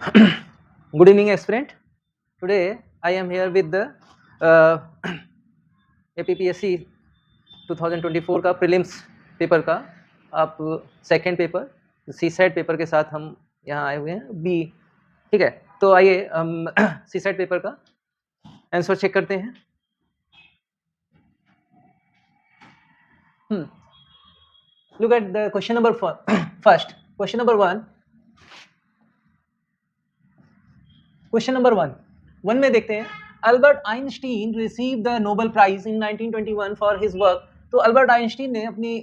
Good evening, aspirant. Today I am here with the uh, APPSC 2024 का prelims paper का आप second paper C set paper के साथ हम यहाँ आए हुए हैं बी। ठीक है, तो आइए हम सी सेट पेपर का आंसर चेक करते हैं। Look at the question number first. Question number one में देखते हैं, Albert Einstein receive the Nobel prize in 1921 for his work. तो अल्बर्ट आइंस्टीन ने अपनी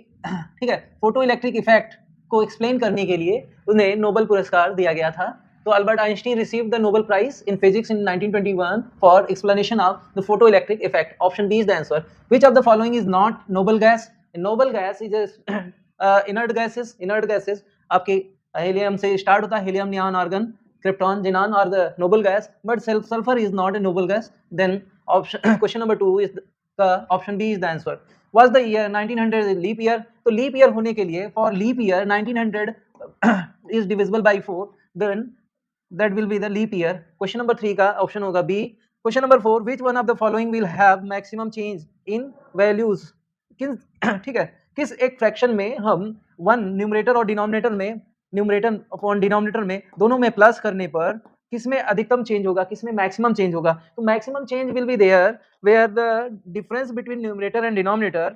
ठीक है फोटो इलेक्ट्रिक इफेक्ट को एक्सप्लेन करने के लिए उन्हें नोबेल पुरस्कार दिया गया था। तो Albert Einstein receive the Nobel prize in physics in 1921 for explanation of the photo electric effect. Option D is the answer. Which of the following is not noble gas? Noble gas is inert gases आपके helium से start होता है, helium, neon, argon, krypton, xenon are the noble gas, but sulfur is not a noble gas. Then option question number 2 is the option B is the answer. Was the year 1900 a leap year? तो leap year होने के लिए for leap year 1900 is divisible by 4, then that will be the leap year. Question number 3 का option होगा B. Question number 4, which one of the following will have maximum change in values? किस ठीक है, किस एक फ्रैक्शन में हम one numerator और डिनोमिनेटर में, न्यूमरेटर अपॉन डिनोमिनेटर में दोनों में प्लस करने पर किसमें अधिकतम चेंज होगा, किसमें मैक्सिमम चेंज होगा? तो maximum change will be there where the difference between numerator and denominator,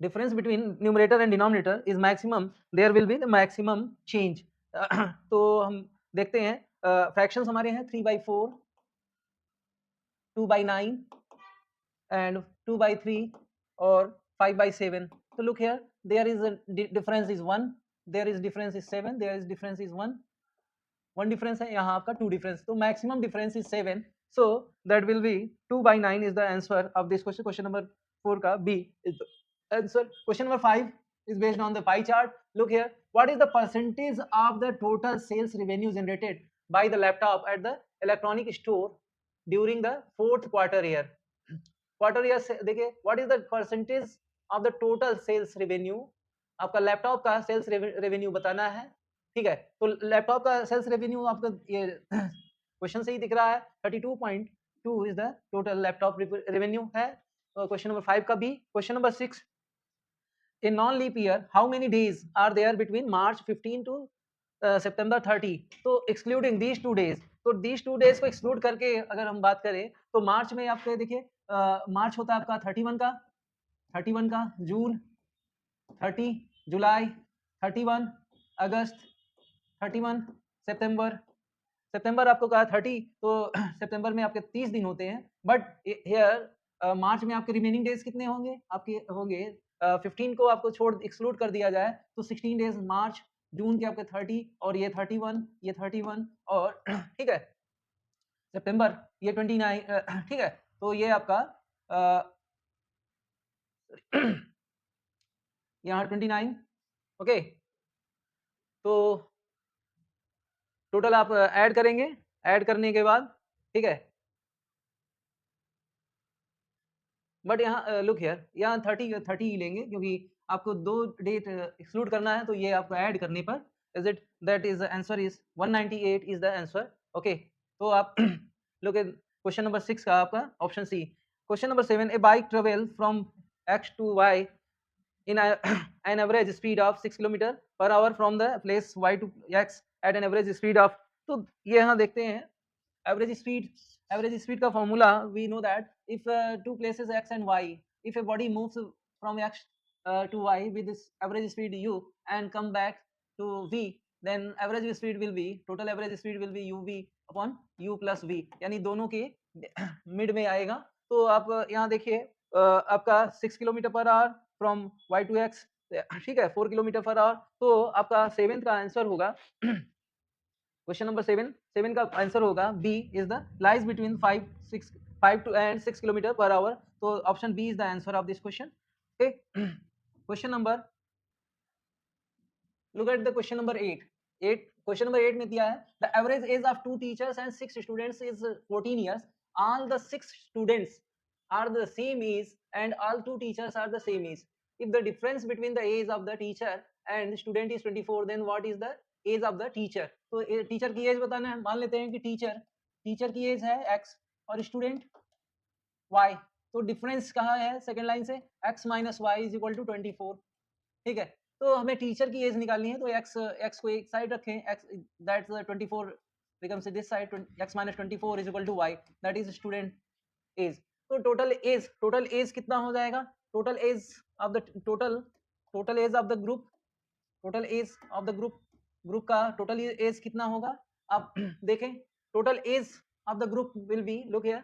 difference between numerator and denominator is maximum, there will be the maximum change. तो हम देखते हैं फ्रैक्शंस हमारे हैं 3/4, 2/9 and 2/3 or 5/7. So look here, there is a difference is 1, there is difference is 7, there is difference is 1 difference है, यहाँ आपका 2 difference, तो maximum difference is 7, so that will be 2/9 is the answer of this question. Question number 4 का B is the answer. Question number 5 is based on the pie chart. Look here, what is the percentage of the total sales revenue generated by the laptop at the electronic store during the fourth quarter year? Quarter year देखिए, what is the percentage of the total sales revenue? आपका laptop का sales revenue बताना है। ठीक है, तो laptop का sales revenue आपका ये क्वेश्चन से ही दिख रहा है, 32.2 is the total laptop revenue है। क्वेश्चन नंबर 5 का B. Question number 6, in non-leap year how many days are there between March 15 to September 30? तो excluding these 2 days, तो these 2 days को exclude करके अगर हम बात करें तो मार्च में आपके देखिए मार्च होता है आपका 31 का, जून 30, जुलाई 31, अगस्त 31, सितंबर आपको कहा 30, तो सितंबर में आपके 30 दिन होते हैं, बट हियर मार्च में आपके रिमेनिंग डेज कितने होंगे? आपके होंगे 15 को आपको छोड़ एक्सक्लूड कर दिया जाए तो 16 डेज मार्च, जून के आपके 30 और ये 31, ये 31 और ठीक है सितंबर ये 29, ठीक है, तो ये आपका यहाँ 29। ओके, तो टोटल आप ऐड करेंगे, ऐड करने के बाद ठीक है, बट यहाँ लुक हियर, यहाँ 30 ही लेंगे क्योंकि आपको 2 डेट एक्सक्लूड करना है, तो ये आपको ऐड करने पर is it that is the answer is 198 is the answer. Okay, तो आप लुक एट क्वेश्चन नंबर 6 का आपका option C. Question number 7, a bike travel from x to y in an average speed of 6 km per hour from the place y to x at an average speed of, तो ये यहाँ देखते हैं average speed का formula we know that if two places x and y, if a body moves from x to y with this average speed u and come back to v, then average speed will be, total average speed will be uv upon u plus v, यानी दोनों के mid में आएगा। तो आप यहाँ देखिए आपका 6 kilometre per our from y to x, ठीक है, 4 किलोमीटर पर आवर, तो आपका 7th का आंसर होगा क्वेश्चन नंबर 7 का आंसर होगा B is the lies between 5 to and 6 kilometre per hour, तो option B is the answer of this question. Question number, look at the question number 8। Question number 8 में दिया है the average age of 2 teachers and 6 students is 14 years, all the 6 students are the same age and all 2 teachers are the same age, if the difference between the age of the teacher and student is 24, then what is the age of the teacher? तो teacher की as बताना है, मान लेते हैं कि teacher की as है x और स्टूडेंट y, तो डिफरेंस कहाँ है सेकंड लाइन से, x minus y is equal to 24, ठीक है। तो हमें टीचर की एज निकालनी है, तो x को एक साइड रखें, x that's 24 becomes this side, x minus 24 is equal to y, that is student age. तो टोटल एज कितना हो जाएगा, total age of the group का टोटल एज कितना होगा, आप देखें total age of the group will be, look here,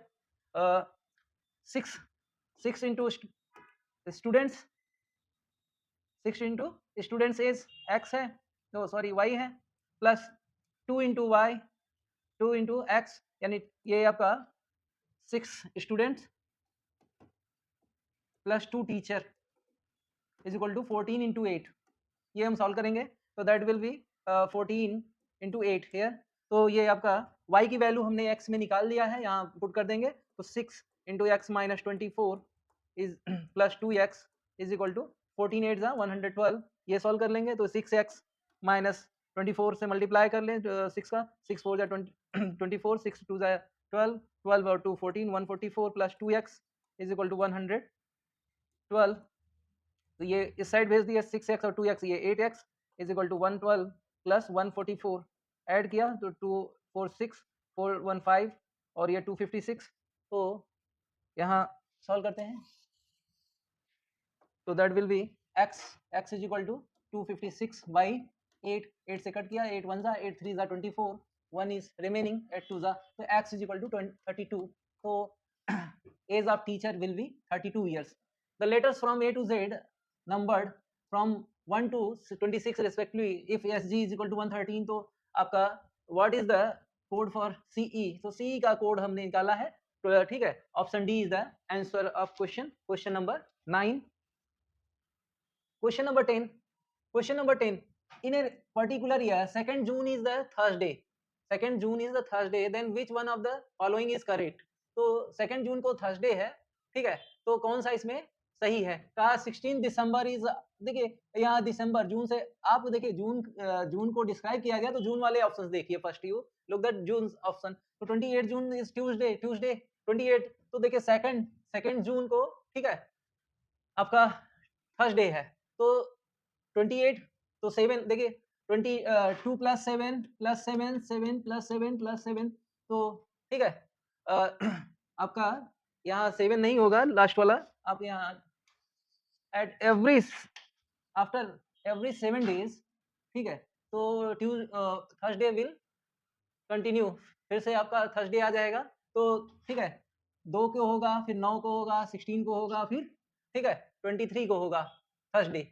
6 into students, 6 into students age x है, तो सॉरी y है, plus 2 into y, 2 into x, यानी ये आपका 6 students plus 2 teacher is equal to 14 into 8, ये हम सॉल्व करेंगे, तो that will be 14 into 8 here. तो ये आपका y की वैल्यू हमने x में निकाल लिया है, यहाँ पुट कर देंगे, तो 6 into x minus 24 is plus 2x is equal to 14 8 112, ये सॉल्व कर लेंगे, तो 6x minus 24 से मल्टीप्लाई कर लें 6 का, 6 4 जा 24, 6 2 जा 12, 12 और 2 14, 144 plus 2x is equal to 112, तो ये इस साइड भेज दिया 6x और 2x, ये 8x is equal to 112 plus 144, add किया तो 246 415 और ये 256, तो यहाँ सॉल्व करते हैं, तो that will be x is equal to 256 by 8 से कट किया, 8 1 जा 8 3 जा 24, 1 is remaining, 8 2 जा, तो x is equal to 32, so age of teacher will be 32 years. The letters from A to Z numbered from 1 to 26 respectively, if SG is equal to 113, तो आपका what is the code for CE, तो CE का code हमने निकाला है, तो ठीक है, option D is the answer of question number 9. Question number 10, in a particular year 2nd June is the Thursday, then which one of the following is correct? तो 2nd जून को थर्सडे है, ठीक है, तो कौन सा इसमें सही है, कहा 16 दिसंबर इज, देखिए यहाँ दिसंबर, जून से आप देखिए जून को डिस्क्राइब किया गया, तो जून वाले ऑप्शंस देखिए, first you look that June option, तो 28 जून इज ट्यूसडे 28, तो देखिए सेकंड जून को, ठीक है, आपका थर्सडे है, तो 28, तो 7 देखिए 2 प्लस 7 प्लस 7 7 प्लस 7 प्लस 7, तो ठीक है, आपका यहाँ 7 नहीं होगा लास्ट वाला, आप यहाँ एट आफ्टर एवरी 7 डेज, ठीक है, तो थर्सडे विल कंटिन्यू, फिर से आपका थर्सडे आ जाएगा, तो ठीक है, 2 को होगा, फिर 9 को होगा, 16 को होगा, फिर ठीक है 23 को होगा थर्सडे,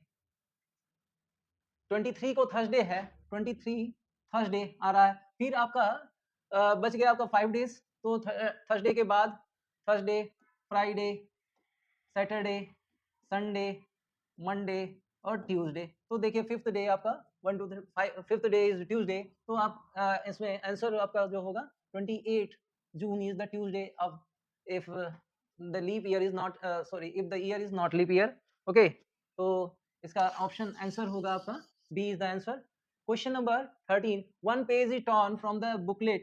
23 को थर्सडे है, 23 थर्सडे आ रहा है, फिर आपका बच गया आपका 5 डेज, तो थर्सडे के बाद Thursday, Friday, Saturday, Sunday, Monday और ट्यूसडे, तो देखिए 5th डे आपका 1 2 3 5, 5th डे इज ट्यूसडे, तो आप इसमें आंसर आपका जो होगा 28 June is the Tuesday of, if the leap year is not if the year is not leap year, okay, तो इसका ऑप्शन आंसर होगा आपका B is the answer. Question number 13. One page is torn from the booklet.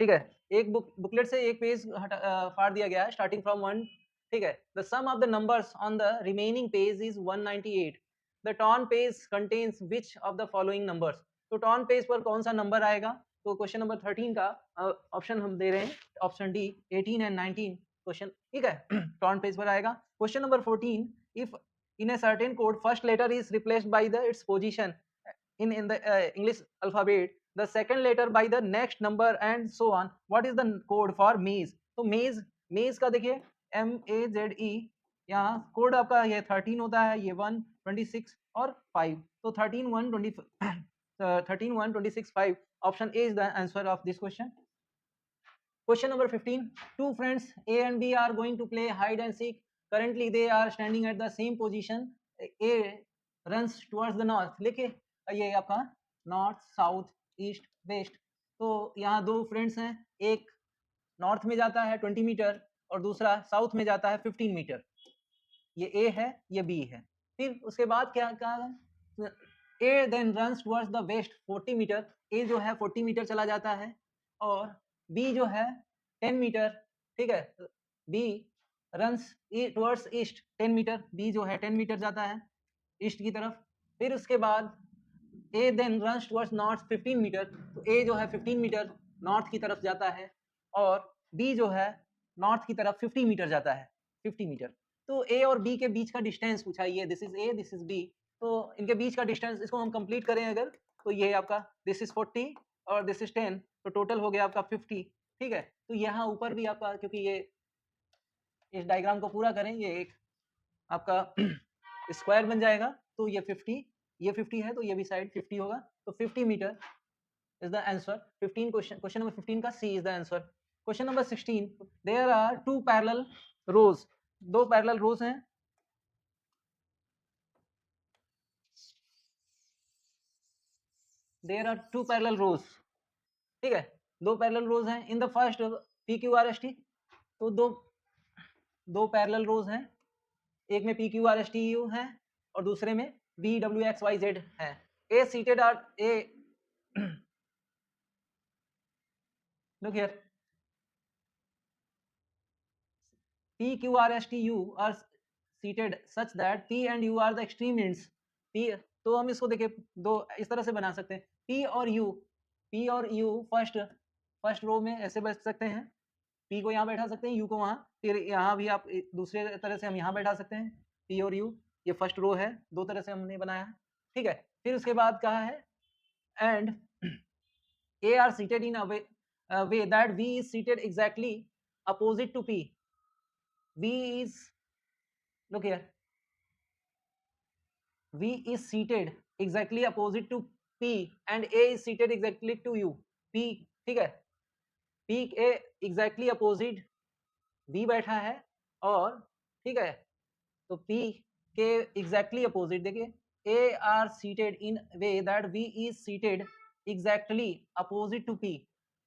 ठीक है, एक booklet से एक page फाड़ दिया गया है, स्टार्टिंग फ्रॉम 1, ठीक है, the sum of the numbers on the remaining page is 198. The torn page contains which of the following numbers? तो टॉर्न पेज पर कौन सा नंबर आएगा, तो क्वेश्चन नंबर 13 का ऑप्शन हम दे रहे हैं, ऑप्शन डी 18 and 19 क्वेश्चन, ठीक है, टॉर्न पेज पर आएगा. Question number 14, if in a certain code first letter is replaced by its position in the English alphabet, the second letter by the next number and so on, what is the code for maze? तो maze का देखिए MAZE, यहाँ code आपका ये 13 होता है, ये 1 26 और 5, तो 13 1 26 5, option A is the answer of this question. Question number 15, two friends A and B are going to play hide and seek. Currently they are standing at the same position. A runs towards the north. लिखिए ये आपका north, south, east, waste, तो यहाँ दो friends हैं, एक north में जाता है 20 मीटर और दूसरा साउथ में जाता है 15 मीटर, ये A है, ये B है, फिर उसके बाद क्या है, A then runs towards the west 40 metre, A जो है 40 मीटर चला जाता है, और बी जो है 10 मीटर, ठीक है, B runs towards east 10 metre, B जो है 10 मीटर जाता है ईस्ट की तरफ। फिर उसके बाद A then runs towards north 15 metre, तो ए जो है 15 मीटर नॉर्थ की तरफ जाता है, और बी जो है नॉर्थ की तरफ 50 मीटर जाता है, 50 मीटर। तो ए और बी के बीच का डिस्टेंस पूछा, ये this is A, this is B, तो इनके बीच का डिस्टेंस इसको हम कंप्लीट करें अगर, तो ये आपका दिस इज 40 और दिस इज 10, तो टोटल हो गया आपका 50, ठीक है। तो यहाँ ऊपर भी आपका, क्योंकि ये इस डायग्राम को पूरा करें, ये एक आपका स्क्वायर बन जाएगा, तो ये 50, ये 50 है, तो ये भी साइड 50 होगा, तो 50 metre is the answer. 15 question number 15 का C is the answer. Question number 16, there are two parallel rows, दो parallel rows हैं, there are two parallel rows, ठीक है, दो parallel rows हैं, in the first PQRST, तो दो parallel rows हैं, एक में PQRSTU है और दूसरे में VWXYZ है। A seated are A look here, PQRSTU are seated such that P and U are the extreme ends. P, तो हम इसको देखिए दो इस तरह से बना सकते हैं, P और U फर्स्ट रो में ऐसे बैठ सकते हैं, P को यहाँ बैठा सकते हैं, U को वहाँ, फिर यहाँ भी आप दूसरे तरह से हम यहाँ बैठा सकते हैं, P और U, ये फर्स्ट रो है, दो तरह से हमने बनाया है, ठीक है। फिर उसके बाद कहा है and A are seated in a way that V is seated exactly opposite to P. V is, look here, V is seated exactly opposite to P and A is seated exactly to U. P, ठीक है, P के exactly opposite V बैठा है, और ठीक है, तो P के exactly opposite देखिए A are seated in way that V is seated exactly opposite to P.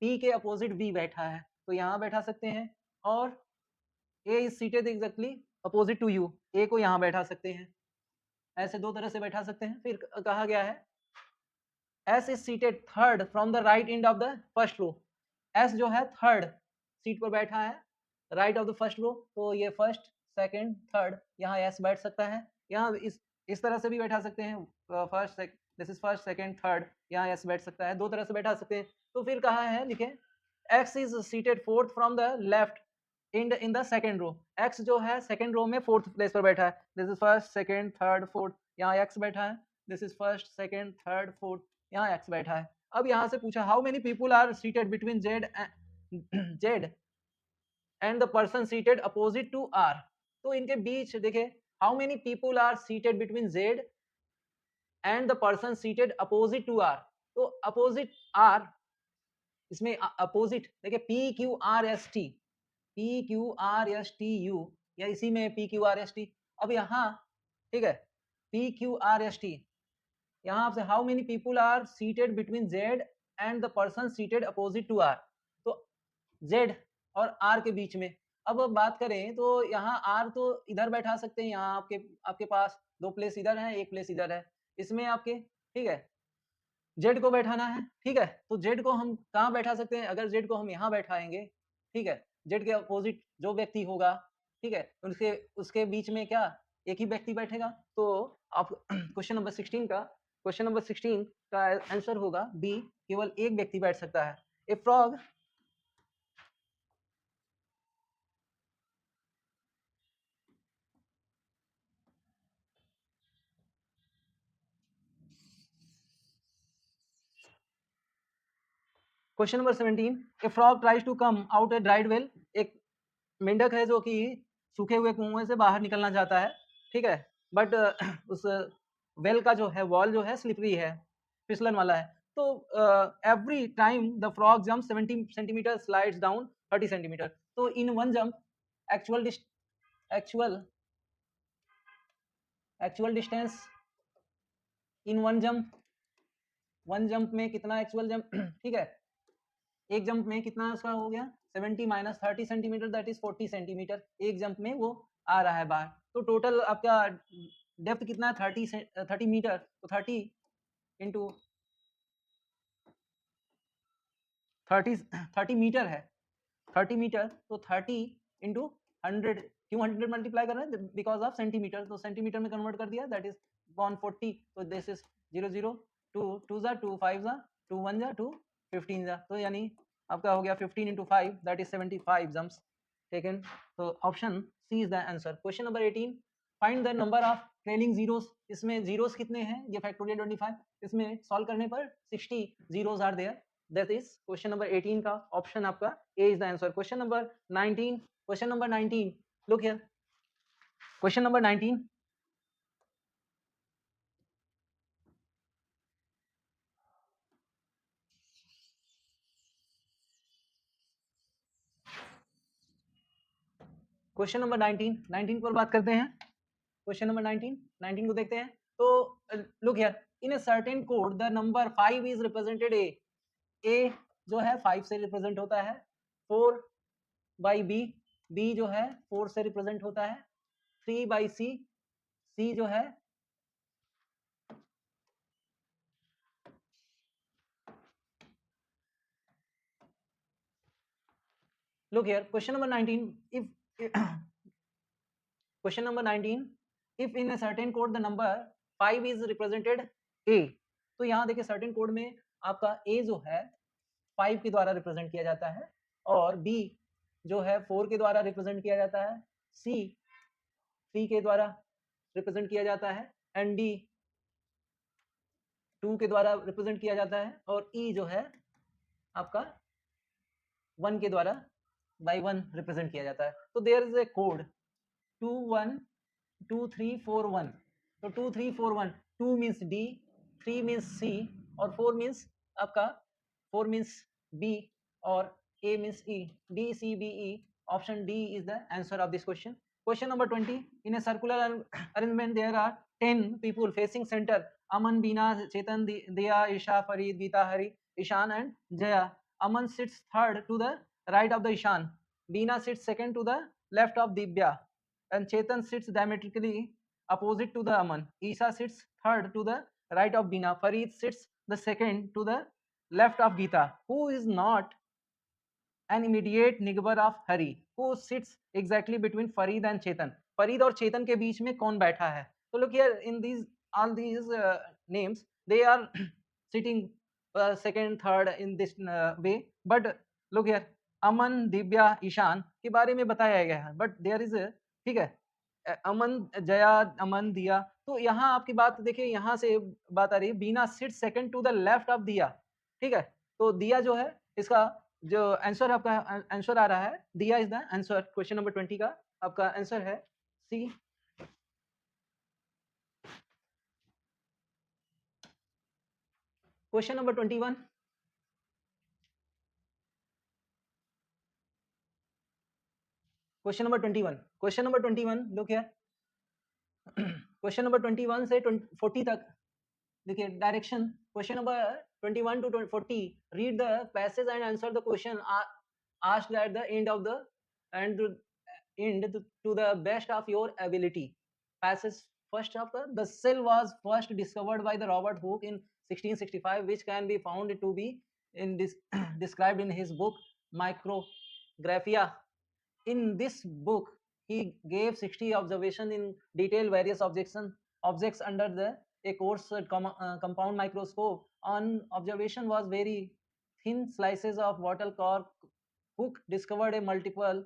P के opposite V बैठा है, तो यहाँ बैठा सकते हैं, और A is seated exactly opposite to U, A को यहाँ बैठा सकते हैं, ऐसे दो तरह से बैठा सकते हैं। फिर कहा गया है S is seated third from the right end of the first row, S जो है थर्ड सीट पर बैठा है right of the first row, तो ये फर्स्ट सेकंड थर्ड, यहाँ S बैठ सकता है, यहाँ इस तरह से भी बैठा सकते हैं, first this is first second third, यहाँ S बैठ सकता है, दो तरह से बैठा सकते हैं। तो फिर कहा है, लिखे X is seated fourth from the left end in the second row, X जो है सेकंड रो में फोर्थ प्लेस पर बैठा है, this is first second third fourth, यहाँ X बैठा है, this is first second third fourth, यहाँ X बैठा है। अब यहाँ से पूछा how many people are seated between Z and the person seated opposite to R, तो इनके बीच देखे how many people are seated between Z and the person seated opposite to R, तो अपोजिट R, इसमें अपोजिट देखिए PQRST, PQRSTU, या इसी में PQRST। अब यहाँ ठीक है PQRST, यहाँ आपसे how many people are seated between Z and the person seated opposite to R, तो Z और R के बीच में। अब बात करें तो यहाँ R तो इधर बैठा सकते हैं, यहाँ आपके पास दो प्लेस इधर है, एक प्लेस इधर है, इसमें आपके ठीक है Z को बैठाना है, ठीक है, तो Z को हम कहाँ बैठा सकते हैं, अगर Z को हम यहाँ बैठाएंगे, ठीक है, Z के अपोजिट जो व्यक्ति होगा, ठीक है, उसके बीच में क्या एक ही व्यक्ति बैठेगा, तो आप क्वेश्चन नंबर 16 का आंसर होगा बी, केवल एक व्यक्ति बैठ सकता है। A frog question number 17, a frog tries to come out a dried well, एक मेंढक है जो कि सूखे हुए कुएं से बाहर निकलना चाहता है, ठीक है, बट उस वेल का जो है वॉल जो है स्लिपरी है, फिसलन वाला है, तो every time the frog jump 70 centimetre slides down 30 centimetre, तो in one jump actual distance in one jump में कितना एक्चुअल जंप, ठीक है, एक जंप में कितना उसका हो गया 70 minus 30 centimetre, that is 40 centimetre, एक जंप में वो आ रहा है बाहर, तो टोटल आपका डेप्थ कितना है 30 मीटर, तो 30 इंटू 30 मीटर है, 30 मीटर, तो 30 इंटू 100, क्यों 100 मल्टीप्लाई कर रहे हैं, बिकॉज ऑफ सेंटीमीटर, तो सेंटीमीटर में कन्वर्ट कर दिया, दैट इज 140, तो दिस इज 0 0 2 2 जा 2 5 जा 2 1 जा 2 15 जा, तो यानी आपका हो गया 15 into 5, that is 75 jumps taken. तो option C is the answer. Question number 18, find the number of trailing zeros, इसमें जीरोस कितने हैं, ये फैक्टोरियल 25, इसमें सॉल्व करने पर 60 zeros are there, that is question number 18 का ऑप्शन आपका A is the answer. Question number 19, question number 19, look here, question number 19, question number 19, 19 पर बात करते हैं। क्वेश्चन नंबर 19, 19 को देखते हैं। तो look here, in a certain code the number 5 is represented A जो है 5 से रिप्रेजेंट होता है, 4 बाई बी जो है 4 से रिप्रेजेंट होता है, 3 बाई सी जो है look here, question number 19, if question number 19, if in a certain code the number 5 is represented a, तो यहाँ देखिए सर्टेन कोड में आपका a जो है 5 के द्वारा रिप्रेजेंट किया जाता है, और b जो है 4 के द्वारा रिप्रेजेंट किया जाता है, c 3 के द्वारा रिप्रेजेंट किया जाता है, एंड d 2 के द्वारा रिप्रेजेंट किया जाता है, और e जो है आपका 1 के द्वारा by 1 रिप्रेजेंट किया जाता है। तो देयर इज ए कोड 2 1 2 3 4 1, तो 2 3 4 1, 2 मीन्स D, 3 मीन्स C, और 4 मीन्स आपका 4 मीन्स B, और A means E, D C B E, option D is the answer of this question. Question number 20, in a circular arrangement there are 10 people facing center, Aman, Beena, Chetan, Diya, Isha, Farid, Geeta, Hari, Ishan and Jaya. Aman sits third to the right of the Ishan, Beena sits second to the left of Divya, and Chetan sits diametrically opposite to the Aman. Isha sits third to the right of Beena. Farid sits the second to the left of Geeta. Who is not an immediate neighbor of Hari? Who sits exactly between Farid and Chetan? Farid और चेतन के बीच में कौन बैठा है? So look here, in these all these names, they are sitting second, third in this way. But look here, अमन, दिव्या, ईशान के बारे में बताया गया है, बट देयर इज, ठीक है, अमन, जया, अमन, दिया, तो यहाँ आपकी बात देखिए, यहाँ से बात आ रही है, Bina sit second to the left of Diya, ठीक है, तो दिया जो है इसका जो आंसर आपका आंसर आ रहा है, Diya is the answer. Question number 20 का आपका आंसर है C. Question number 21, question number 21, question number 21, look here, question number 21 से 40 तक देखिए direction, question number 21 to 40, read the passage and answer the question asked at the end of the end to the best of your ability. Passage first of the cell was first discovered by the Robert Hooke in 1665, which can be found to be in this described in his book Micrographia. In this book, he gave 60 observations in detail various objects under the a coarse compound microscope. On observation was very thin slices of wattle cork. Hooke discovered a multitude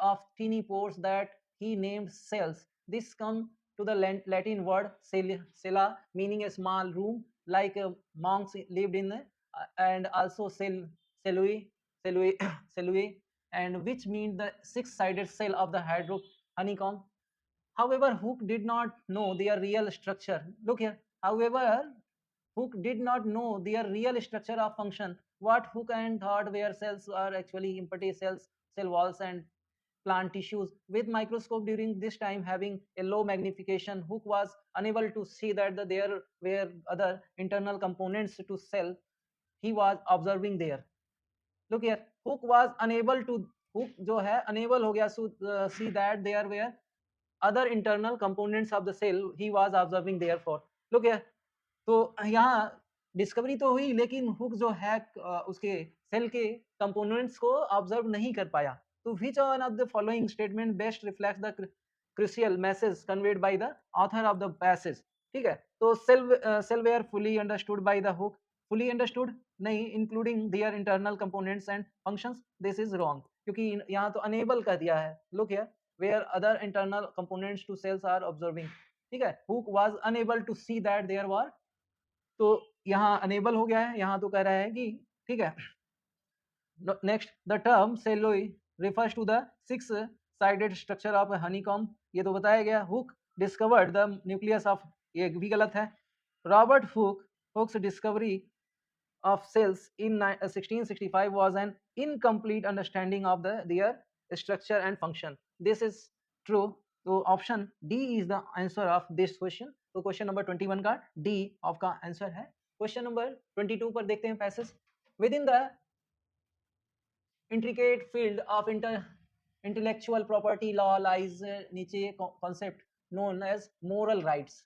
of tiny pores that he named cells. This come to the Latin word cella, meaning a small room, like monks lived in, and also cellulae, and which means the six-sided cell of the hydro honeycomb. However, Hooke did not know their real structure. Look here. However, Hooke did not know their real structure of function. What Hooke and thought were cells are actually empty cells, cell walls, and plant tissues. With microscope during this time having a low magnification, Hooke was unable to see that there were other internal components to cell he was observing there. Look here, Hooke was unable to, Hooke जो है unable हो गया to see that there were other internal components of the cell he was observing therefore. Look here, तो यहाँ discovery तो हुई, लेकिन hook जो है उसके सेल के कंपोनेंट्स को ऑब्जर्व नहीं कर पाया। तो which one of the following statement best reflects the crucial message conveyed by the author of the passage. ठीक है, तो cell were fully understood by the Hooke, fully understood नहीं, including their internal components and functions, this is wrong, क्योंकि यहाँ तो unable कर दिया है। Look here, were other internal components to cells are observing. ठीक है, Hooke was unable to see that there were, तो यहाँ अनेबल हो गया है, यहाँ तो कह रहा है कि ठीक है। Next, the term cellulae refers to the six sided structure of honeycomb, ये तो बताया गया। Hooke discovered the nucleus of, ये भी गलत है। Robert Hooke's discovery of cells in 1665 was an incomplete understanding of their structure and function. This is true. So option D is the answer of this question. तो question number 21 का D of का answer है। Question number 22 पर देखते हैं passage. With in the intricate field of intellectual property law lies नीचे concept known as moral rights,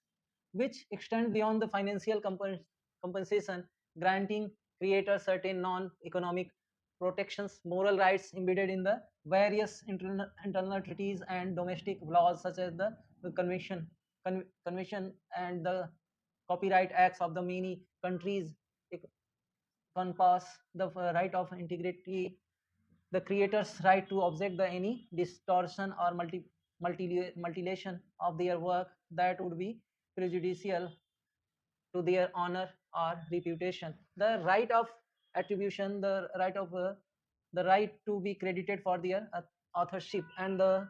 which extend beyond the financial compensation, granting creators certain non-economic protections. Moral rights embedded in the various internal treaties and domestic laws such as the convention and the copyright acts of the many countries encompass the right of integrity, the creator's right to object the any distortion or mutilation of their work that would be prejudicial to their honor or reputation, the right of attribution, the right to be credited for their authorship, and the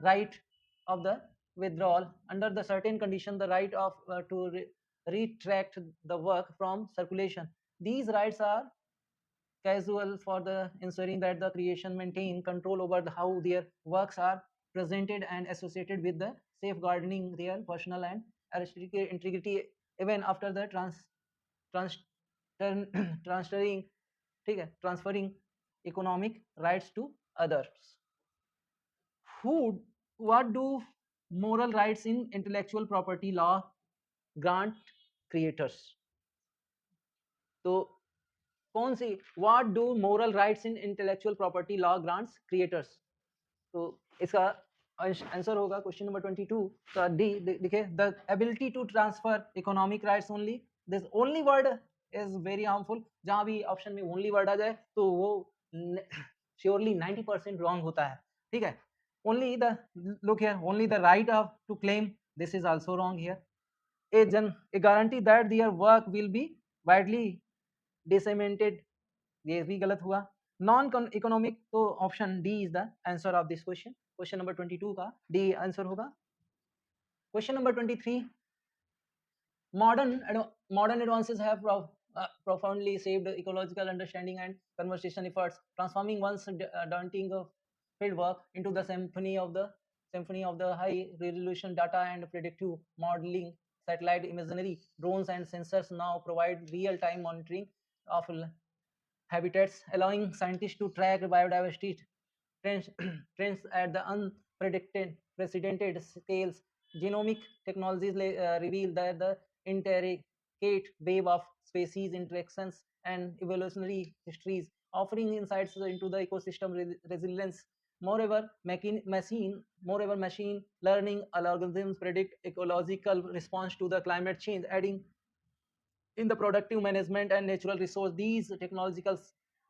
right of the withdrawal under the certain condition, the right of to retract the work from circulation. These rights are casual for the ensuring that the creation maintain control over how their works are presented and associated with the safeguarding their personal and artistic integrity even after the trans, transferring, ठीक है, transferring economic rights to others. Who, what do moral rights in intellectual property law grant creators? तो कौन सी, what do moral rights in intellectual property law grants creators? तो इसका answer होगा question number 22 का D. देखिए, the ability to transfer economic rights only, this only word is very harmful. जहां भी ऑप्शन में ओनली वर्ड आ जाए तो वो श्योरली 90% रॉन्ग होता है। ठीक है, only the, look here, only the right of to claim, this is also wrong here. a guarantee that their work will be widely disseminated, ये भी गलत हुआ। नॉन इकोनॉमिक, तो option D is the answer of this question. Question number 22 का D answer होगा। Question number 23, modern advances have profoundly shaped ecological understanding and conservation efforts, transforming one's daunting field work into the symphony of the high resolution data and predictive modeling. Satellite imagery, drones and sensors now provide real time monitoring of habitats, allowing scientists to track biodiversity trends, trends at the unprecedented scales. Genomic technologies reveal that the intricate web of species interactions and evolutionary histories, offering insights into the ecosystem resilience. Moreover, machine learning algorithms predict ecological response to the climate change, adding in the productive management and natural resource. These technological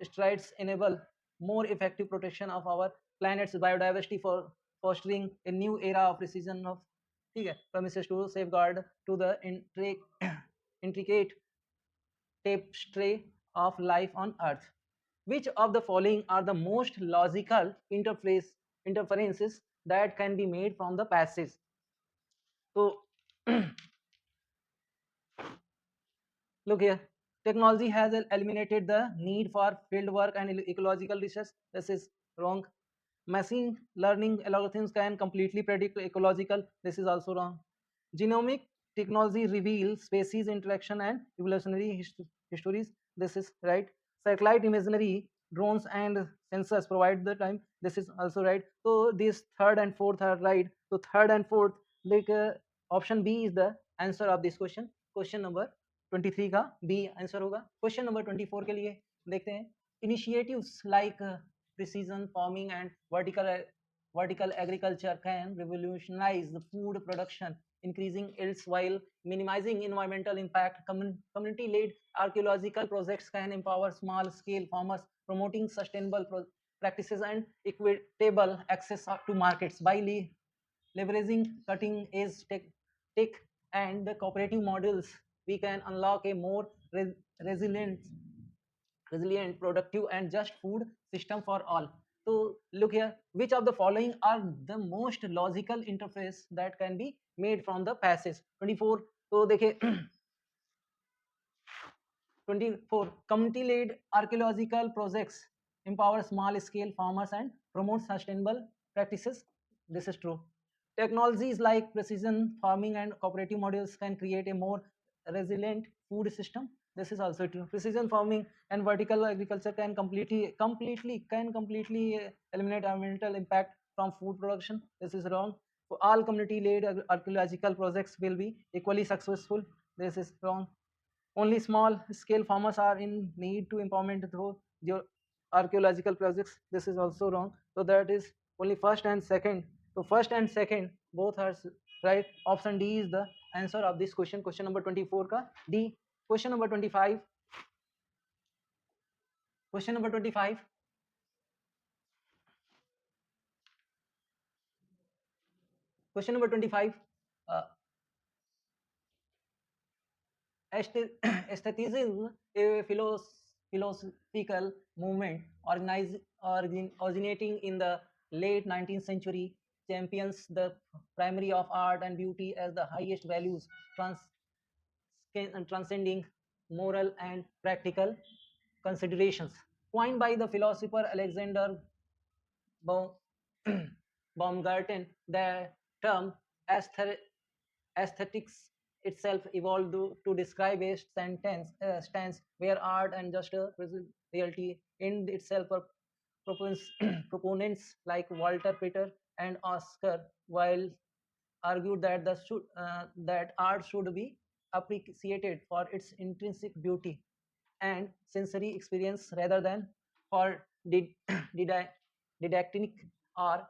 strides enable more effective protection of our planet's biodiversity for fostering a new era of precision of, ठीक है, promises to safeguard to the intricate tapestry of life on earth. Which of the following are the most logical interferences that can be made from the passage? So look here, technology has eliminated the need for field work and ecological research. This is wrong. Machine learning algorithms can completely predict ecological. This is also wrong. Genomic technology reveals species interaction and evolutionary histories. This is right. Satellite imagery, drones and sensors provide the time. This is also right. So this third and fourth are right. So third and fourth, like option B is the answer of this question. Question number 23 का B answer होगा। Question number 24 के लिए देखते हैं। Initiatives like precision farming and vertical agriculture can revolutionize the food production, increasing yields while minimizing environmental impact. Community-led archaeological projects can empower small-scale farmers, promoting sustainable practices and equitable access to markets. By leveraging cutting-edge tech and the cooperative models, we can unlock a more resilient, productive, and just food system for all. So look here, which of the following are the most logical interface that can be made from the passage? 24. तो देखिए 24 community-led archaeological projects empower small-scale farmers and promote sustainable practices. This is true. Technologies like precision farming and cooperative models can create a more resilient food system. This is also true. Precision farming and vertical agriculture can completely eliminate environmental impact from food production. This is wrong. So all community-led archaeological projects will be equally successful. This is wrong. Only small scale farmers are in need to implement through your archaeological projects. This is also wrong. So that is only first and second. So first and second both are right. Option D is the answer of this question. Question number 24 ka D. Question number 25. Question number 25. Question number 25. Uh, Aestheticism, a philosophical movement originating in the late 19th century, champions the primary of art and beauty as the highest values, transcending moral and practical considerations. Coined by the philosopher Alexander Baumgarten, the term aesthetics itself evolved to describe a stance where art and just reality in itself are proponents like Walter Peter and Oscar Wilde argued that that art should be appreciated for its intrinsic beauty and sensory experience rather than for didactic or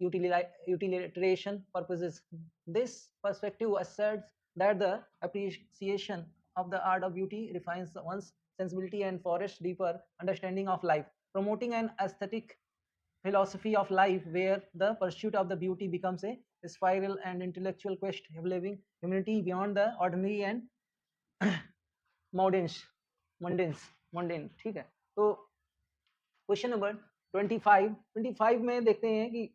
utilitarian purposes. This perspective asserts that the appreciation of the art of beauty refines one's sensibility and fosters deeper understanding of life, promoting an aesthetic philosophy of life where the pursuit of the beauty becomes a spiral and intellectual quest of living humanity beyond the ordinary and mundane mundane ठीक है। तो question number 25 में देखते हैं कि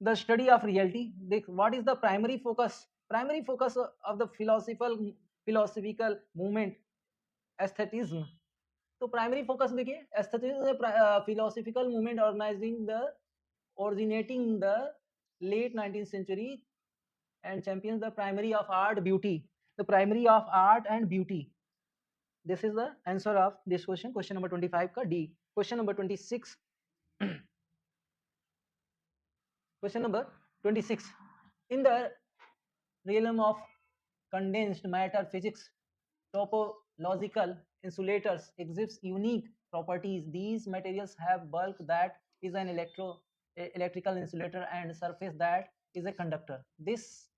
the study of reality. What is the primary focus of the philosophical movement aesthetism? तो primary focus देखिए एस्थेटिज्म philosophical movement originating the late 19th century and champions the primary of art beauty, the primary of art and beauty. This is the answer of this question. Question number 25 ka D. Question number 26. Question number 26. In the realm of condensed matter physics, topological insulators exhibit unique properties. These materials have bulk that is an electrical insulator and surface that is a conductor. These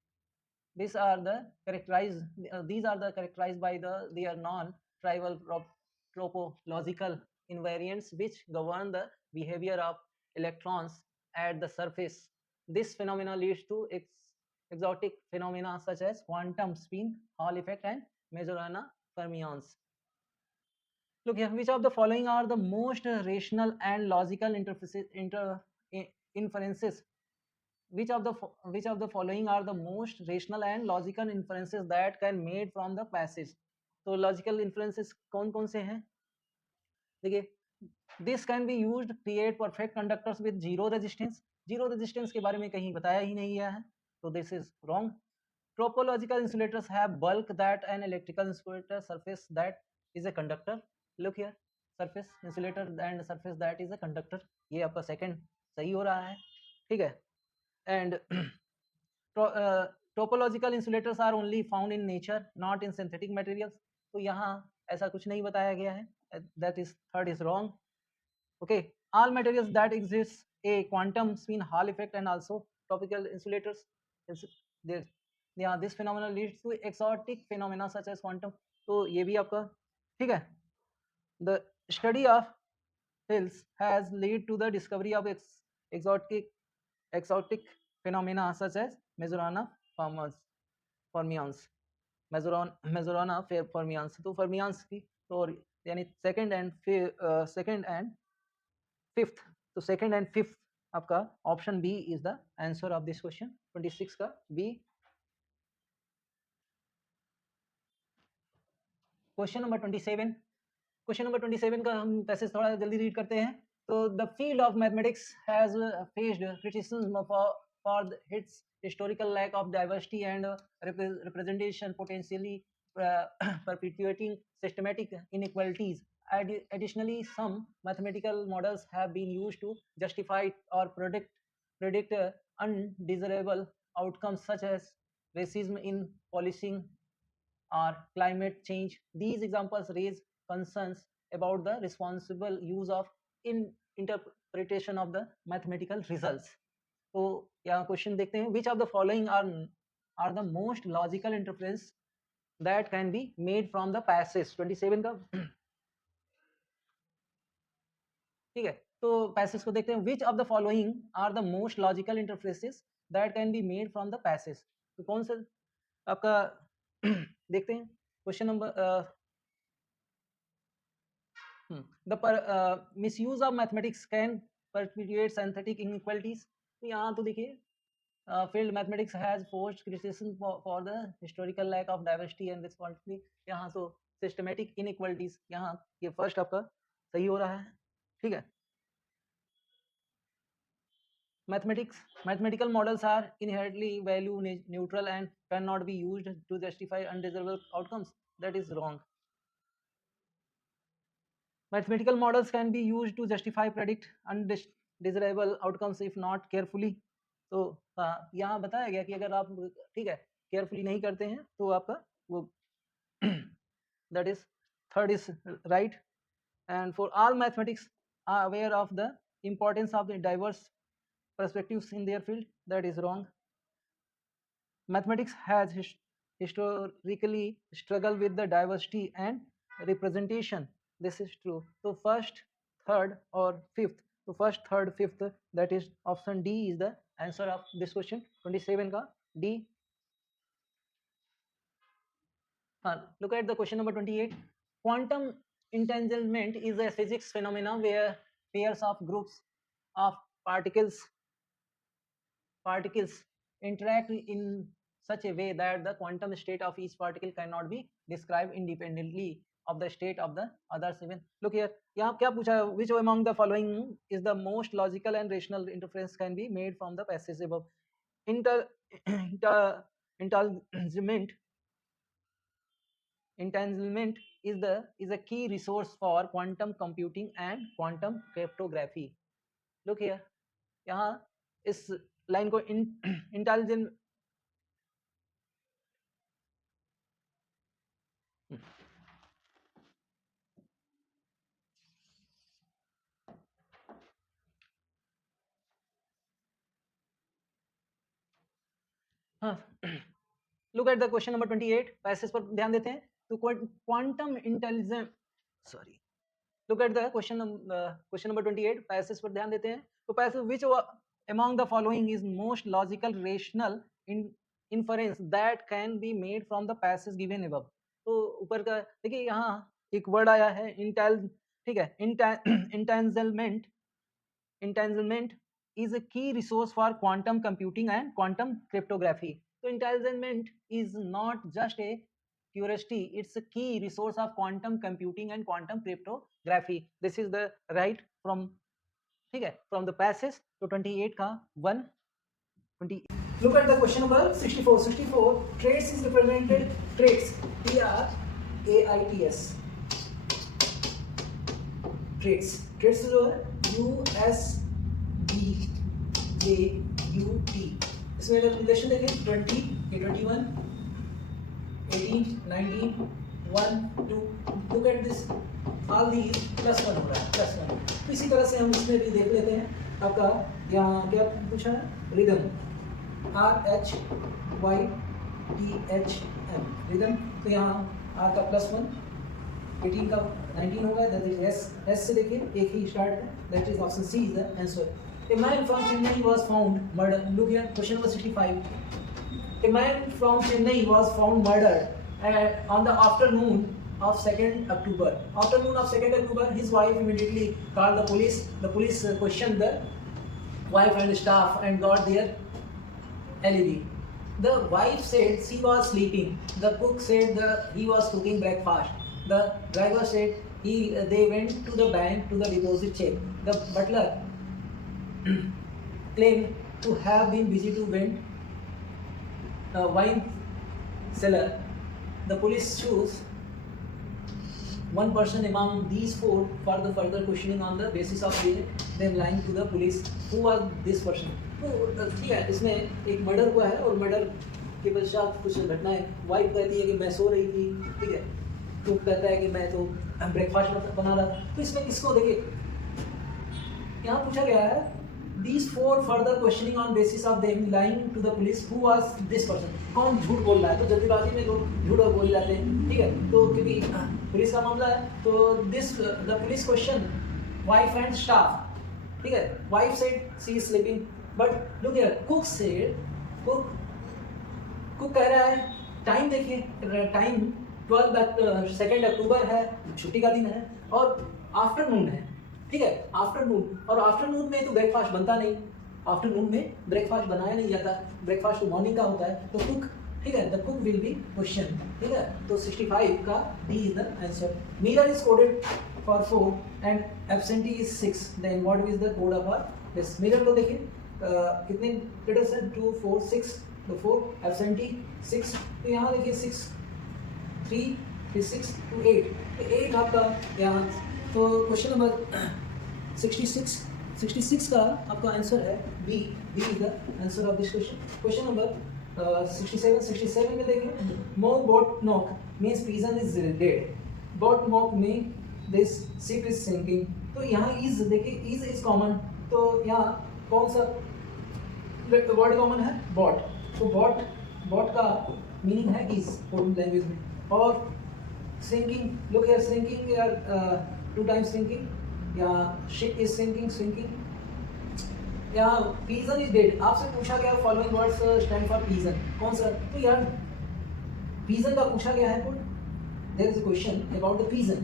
are the characterized by their non-trivial topological invariants which govern the behavior of electrons at the surface. This phenomena leads to exotic phenomena such as quantum spin, Hall effect, and Majorana fermions. Look here, which of the following are the most rational and logical inferences? Which of the following are the most rational and logical inferences that can made from the passage? तो logical inferences कौन से हैं? देखिए, this can be used to create perfect conductors with zero resistance. Zero resistance के बारे में कहीं बताया ही नहीं गया है, तो this is wrong. Topological insulators have bulk that an electrical insulator, surface that is a conductor. Look here, surface insulator and surface that is a conductor. ये आपका सेकंड सही हो रहा है, ठीक है. And topological insulators are only found in nature not in synthetic materials, तो यहाँ ऐसा कुछ नहीं बताया गया है, that is third is wrong. Okay, all materials that exist a quantum spin Hall effect and also topical insulators is there. Yeah, this phenomenon leads to exotic phenomena such as quantum. तो ये भी आपका ठीक है. The study of hills has led to the discovery of exotic phenomena such as Majorana fermions. Majorana fermions. तो fermions की तो यानी second and फिफ्थ, तो सेकंड एंड फिफ्थ आपका option B is the answer of this question 26 का B. Question number 27. Question number 27 का हम passage थोड़ा जल्दी रीड करते हैं. तो the field of mathematics has faced criticism for its historical lack of diversity and representation, potentially perpetuating systematic inequalities. Additionally, some mathematical models have been used to justify or predict undesirable outcomes such as racism in policing or climate change. These examples raise concerns about the responsible use of interpretation of the mathematical results. तो यहाँ question देखते हैं. Which of the following are the most logical inference that can be made from the passage? 27 का ठीक है. तो passage को देखते हैं. Which of the following are the most logical inferences that can be made from the passage? तो कौन सा आपका देखते हैं. Question number the misuse of mathematics can perpetuate synthetic inequalities. तो यहाँ तो देखिए field mathematics has forced criticism for the historical lack of diversity and responsibility. यहाँ तो systematic inequalities, यहाँ ये फर्स्ट आपका सही हो रहा है. ठीक है. Mathematical models are inherently value neutral and cannot be used to justify undesirable outcomes. That is wrong. Mathematical models can be used to justify predict undesirable outcomes if not carefully. तो यहाँ बताया गया कि अगर आप ठीक है केयरफुली नहीं करते हैं तो आपका वो that is third is right. And for all mathematics are aware of the importance of the diverse perspectives in their field. That is wrong. Mathematics has historically struggled with the diversity and representation. This is true. So first, third or fifth. So first, third, fifth, that is option D is the answer of this question. 27 ka D. Look at the question number 28. Quantum entanglement is a physics phenomena where pairs of groups of particles interact in such a way that the quantum state of each particle cannot be described independently of the state of the other seven. Look here, यहाँ क्या पूछा है? Which among the following is the most logical and rational inference can be made from the passage above? Entanglement is a key resource for quantum computing and quantum cryptography. Look here, यहाँ इस line को intelligent look at the question number 28 passage पर ध्यान देते हैं. तो quantum intelligence look at the question number 28 passage पर ध्यान देते हैं. तो passage which among the following is most logical rational inference that can be made from the passage given above. तो ऊपर का देखिए यहाँ एक वर्ड आया है ठीक है. entanglement is a key resource for quantum computing and quantum cryptography. So entanglement is not just a curiosity, it's a key resource of quantum computing and quantum cryptography. This is the right from ठीक है from the passage. तो 28 का 1 20. Look at the question number 64. Traits is represented traits TRAITS. Traits जो है USBJUT. इसमें अगर relation देखें 20 ये 21, 18, 19, 1, 2, look at this, all these +1 हो रहा है, +1। तो इसी तरह से हम इसमें भी देख लेते हैं। आपका यहाँ क्या पूछा है, रिदम, RHYTHM रिदम। तो यहाँ R का +1, 18 का 19 होगा, दैट इज एस से देखिए एक ही स्टार्ट है, that is option C is the answer. A man from Chennai was found murdered. Look here, question number 65. A man from Chennai was found murdered on the afternoon of 2nd October. Afternoon of 2nd October, his wife immediately called the police. The police questioned the wife and staff and got their alibi. The wife said she was sleeping. The cook said he was cooking breakfast. The driver said they went to the bank to the deposit check. The butler claimed to have been busy to vent wine cellar. The police chose one person among these four for the further questioning on the basis of them lying to the police. Who was this person? तो ठीक है, इसमें एक murder हुआ है और murder के पश्चात कुछ घटनाएं, वाइफ कहती है कि मैं सो रही थी, ठीक है, तो कहता है कि मैं तो ब्रेकफास्ट बना रहा था। तो इसमें किसको देखिए, यहाँ पूछा गया है these four further questioning on basis of them lying to the police, who was this person? कौन झूठ बोल रहा है? तो जल्दीबाजी में लोग झूठ बोल जाते हैं, ठीक है, तो क्योंकि पुलिस का मामला है तो this the police question wife and staff, ठीक है, wife said she is sleeping, but look here, cook said, cook कह रहा है, टाइम देखिए, टाइम 2nd अक्टूबर है, छुट्टी का दिन है और आफ्टरनून है, ठीक है, आफ्टरनून, और आफ्टरनून में तो ब्रेकफास्ट बनता नहीं, आफ्टरनून में ब्रेकफास्ट बनाया नहीं जाता, ब्रेकफास्ट तो मॉर्निंग का होता है, तो कुक, ठीक है, the cook will be question, ठीक है, तो 65 का D is the answer. Mirror is coded for 4 and absentee is 6, then what is the code of our this mirror को देखिए, कितने लेटर्स हैं, 2 4 6, तो 4 एब्सेंटी 6, तो यहाँ देखिए 6 3 फिर 6 to 8, तो 8 आपका यहाँ, तो क्वेश्चन नंबर 66 का आपका आंसर है B is the answer of this question. Question number 67 में देखिए, मोक बोट नॉक मीन्स पिजन इज डेड, बोट नॉक में दिस शिप इज सिंकिंग, तो यहाँ इज देखिए, इज कॉमन, तो यहाँ कौन सा वर्ड कॉमन है, बॉट, तो बॉट का मीनिंग है इज कोडिंग लैंग्वेज में, और सिंकिंग, लुक हियर, सिंकिंग यार 2 times sinking, या ship is sinking, या pigeon is dead, आपसे पूछा गया following words stand for pigeon, कौन सा, तो यार pigeon का पूछा गया है code, there is a question about the pigeon,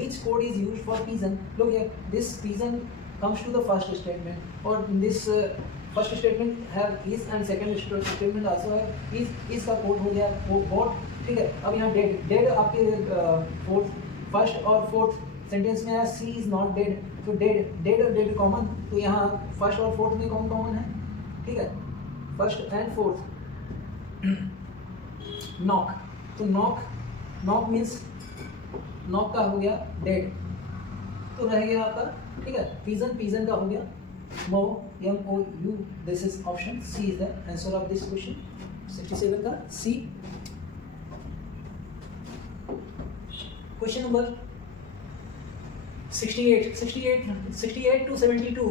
which code is used for pigeon, look here, this pigeon comes to the first statement, or this first statement have is and second statement also have is का code हो गया bot, ठीक है, अब यहाँ dead आपके first और fourth sentence में है, सी इज नॉट डेड, तो डेड और डेड कॉमन, तो यहाँ फर्स्ट और फोर्थ में कौन कॉमन है, ठीक है, फर्स्ट एंड फोर्थ। नॉक, तो नॉक मीन्स नॉक का हो गया डेड, तो रह गया आपका, ठीक है, पिजन का हो गया मो, MOU, this is option C is the answer of this question. 67 का C. Question number 68 to 72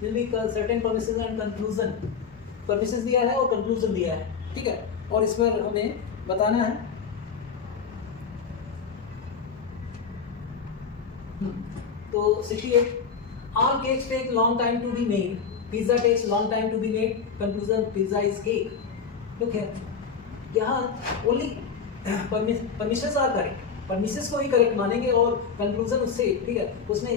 will be certain premises and conclusion, premises दिया है और conclusion दिया है, ठीक है, और इसमें हमें बताना है, तो 68, all cakes take long time to be made, pizza takes long time to be made, conclusion pizza is cake, look here, यहाँ only permissions are correct, premises को ही करेक्ट मानेंगे और कंक्लूजन उससे, ठीक है, उसमें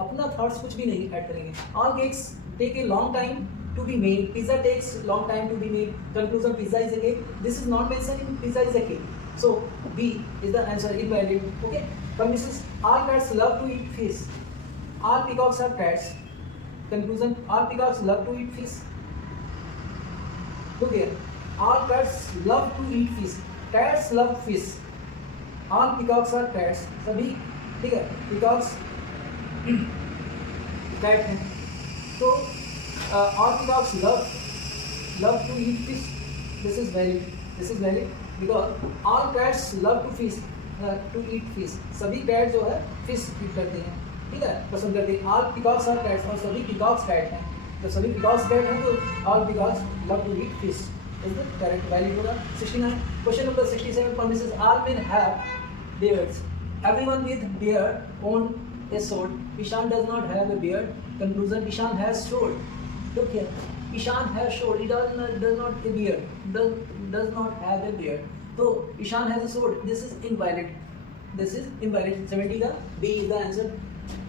अपना थॉट्स कुछ भी नहीं ऐड करेंगे। All cakes take a long time to be made, pizza takes long time to be made, conclusion pizza is a cake, this is not mention in pizza is a cake, so B is the answer, invalid, okay. Premises, all cats love to eat fish, all peacocks are cats, conclusion all peacocks love to eat fish, look here, all cats love to eat fish, cats love fish, all peacocks are cats, सभी, ठीक है, peacocks cat हैं, तो all peacocks love to eat fish, This is valid. This is valid because all cats love to fish, to eat fish. सभी cat जो है fish ईट करते हैं, ठीक है, पसंद करते हैं. All peacocks are cats, और सभी peacocks कैट हैं. तो सभी peacocks कैट हैं, तो all peacocks love to eat fish. Is the correct valid होगा. 69. Question number 67. Premises: all men have beards. Everyone with beard own a sword. Ishan does not have a beard. Conclusion: Ishan has sword. Look here. Ishan has sword. He does not a beard. Does not have a beard. So Ishan has a sword. This is invalid. This is invalid. 70 का B is the answer.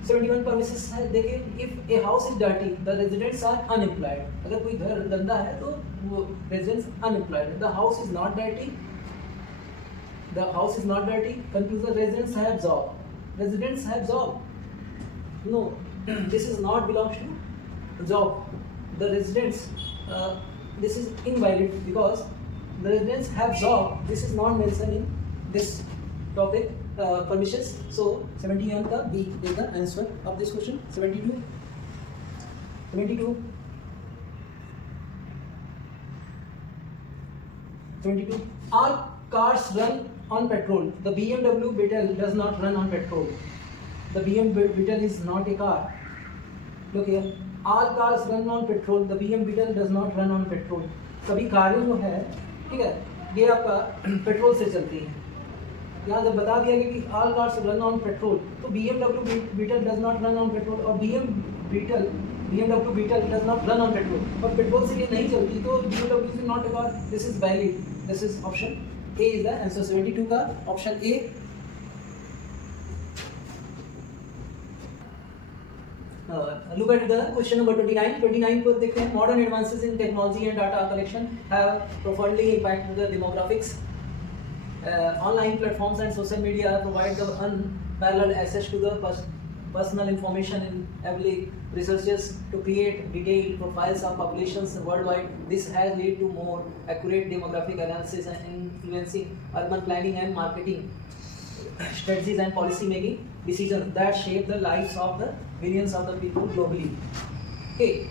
71 premises है. देखिए, if a house is dirty, the residents are unemployed. अगर कोई घर गंदा है तो वो residents unemployed. The house is not dirty. The house is not dirty. Conclusion: residents have job. Residents have job. No, this is not belongs to job. The residents, this is invalid because the residents have job. This is not mentioned in this topic. Permissions. So 71 का B is the answer of this question. 72. 72. 72. All cars run on petrol. The BMW Beetle does not run on petrol. The BMW Beetle is not a car. Look here. All cars run on petrol. The BMW Beetle does not run on petrol. सभी कारें जो है, ठीक है, ये आपका petrol से चलती हैं. यहाँ जब बता दिया गया कि all cars run on petrol, तो BMW Beetle does not run on petrol, और BMW Beetle does not run on petrol, और पेट्रोल से ये नहीं चलती, तो BMW is not a car. This is valid. This is option A is the answer. 72 का option A. Look at the question number 29. 29 को देखते हैं. Modern advances in technology and data collection have profoundly impacted the demographics. Online platforms and social media provide the unparalleled access to the personal information, enabling researchers to create detailed profiles of populations worldwide. This has led to more accurate demographic analysis and influencing urban planning and marketing strategies and policy making decisions that shape the lives of the millions of the people globally. Okay.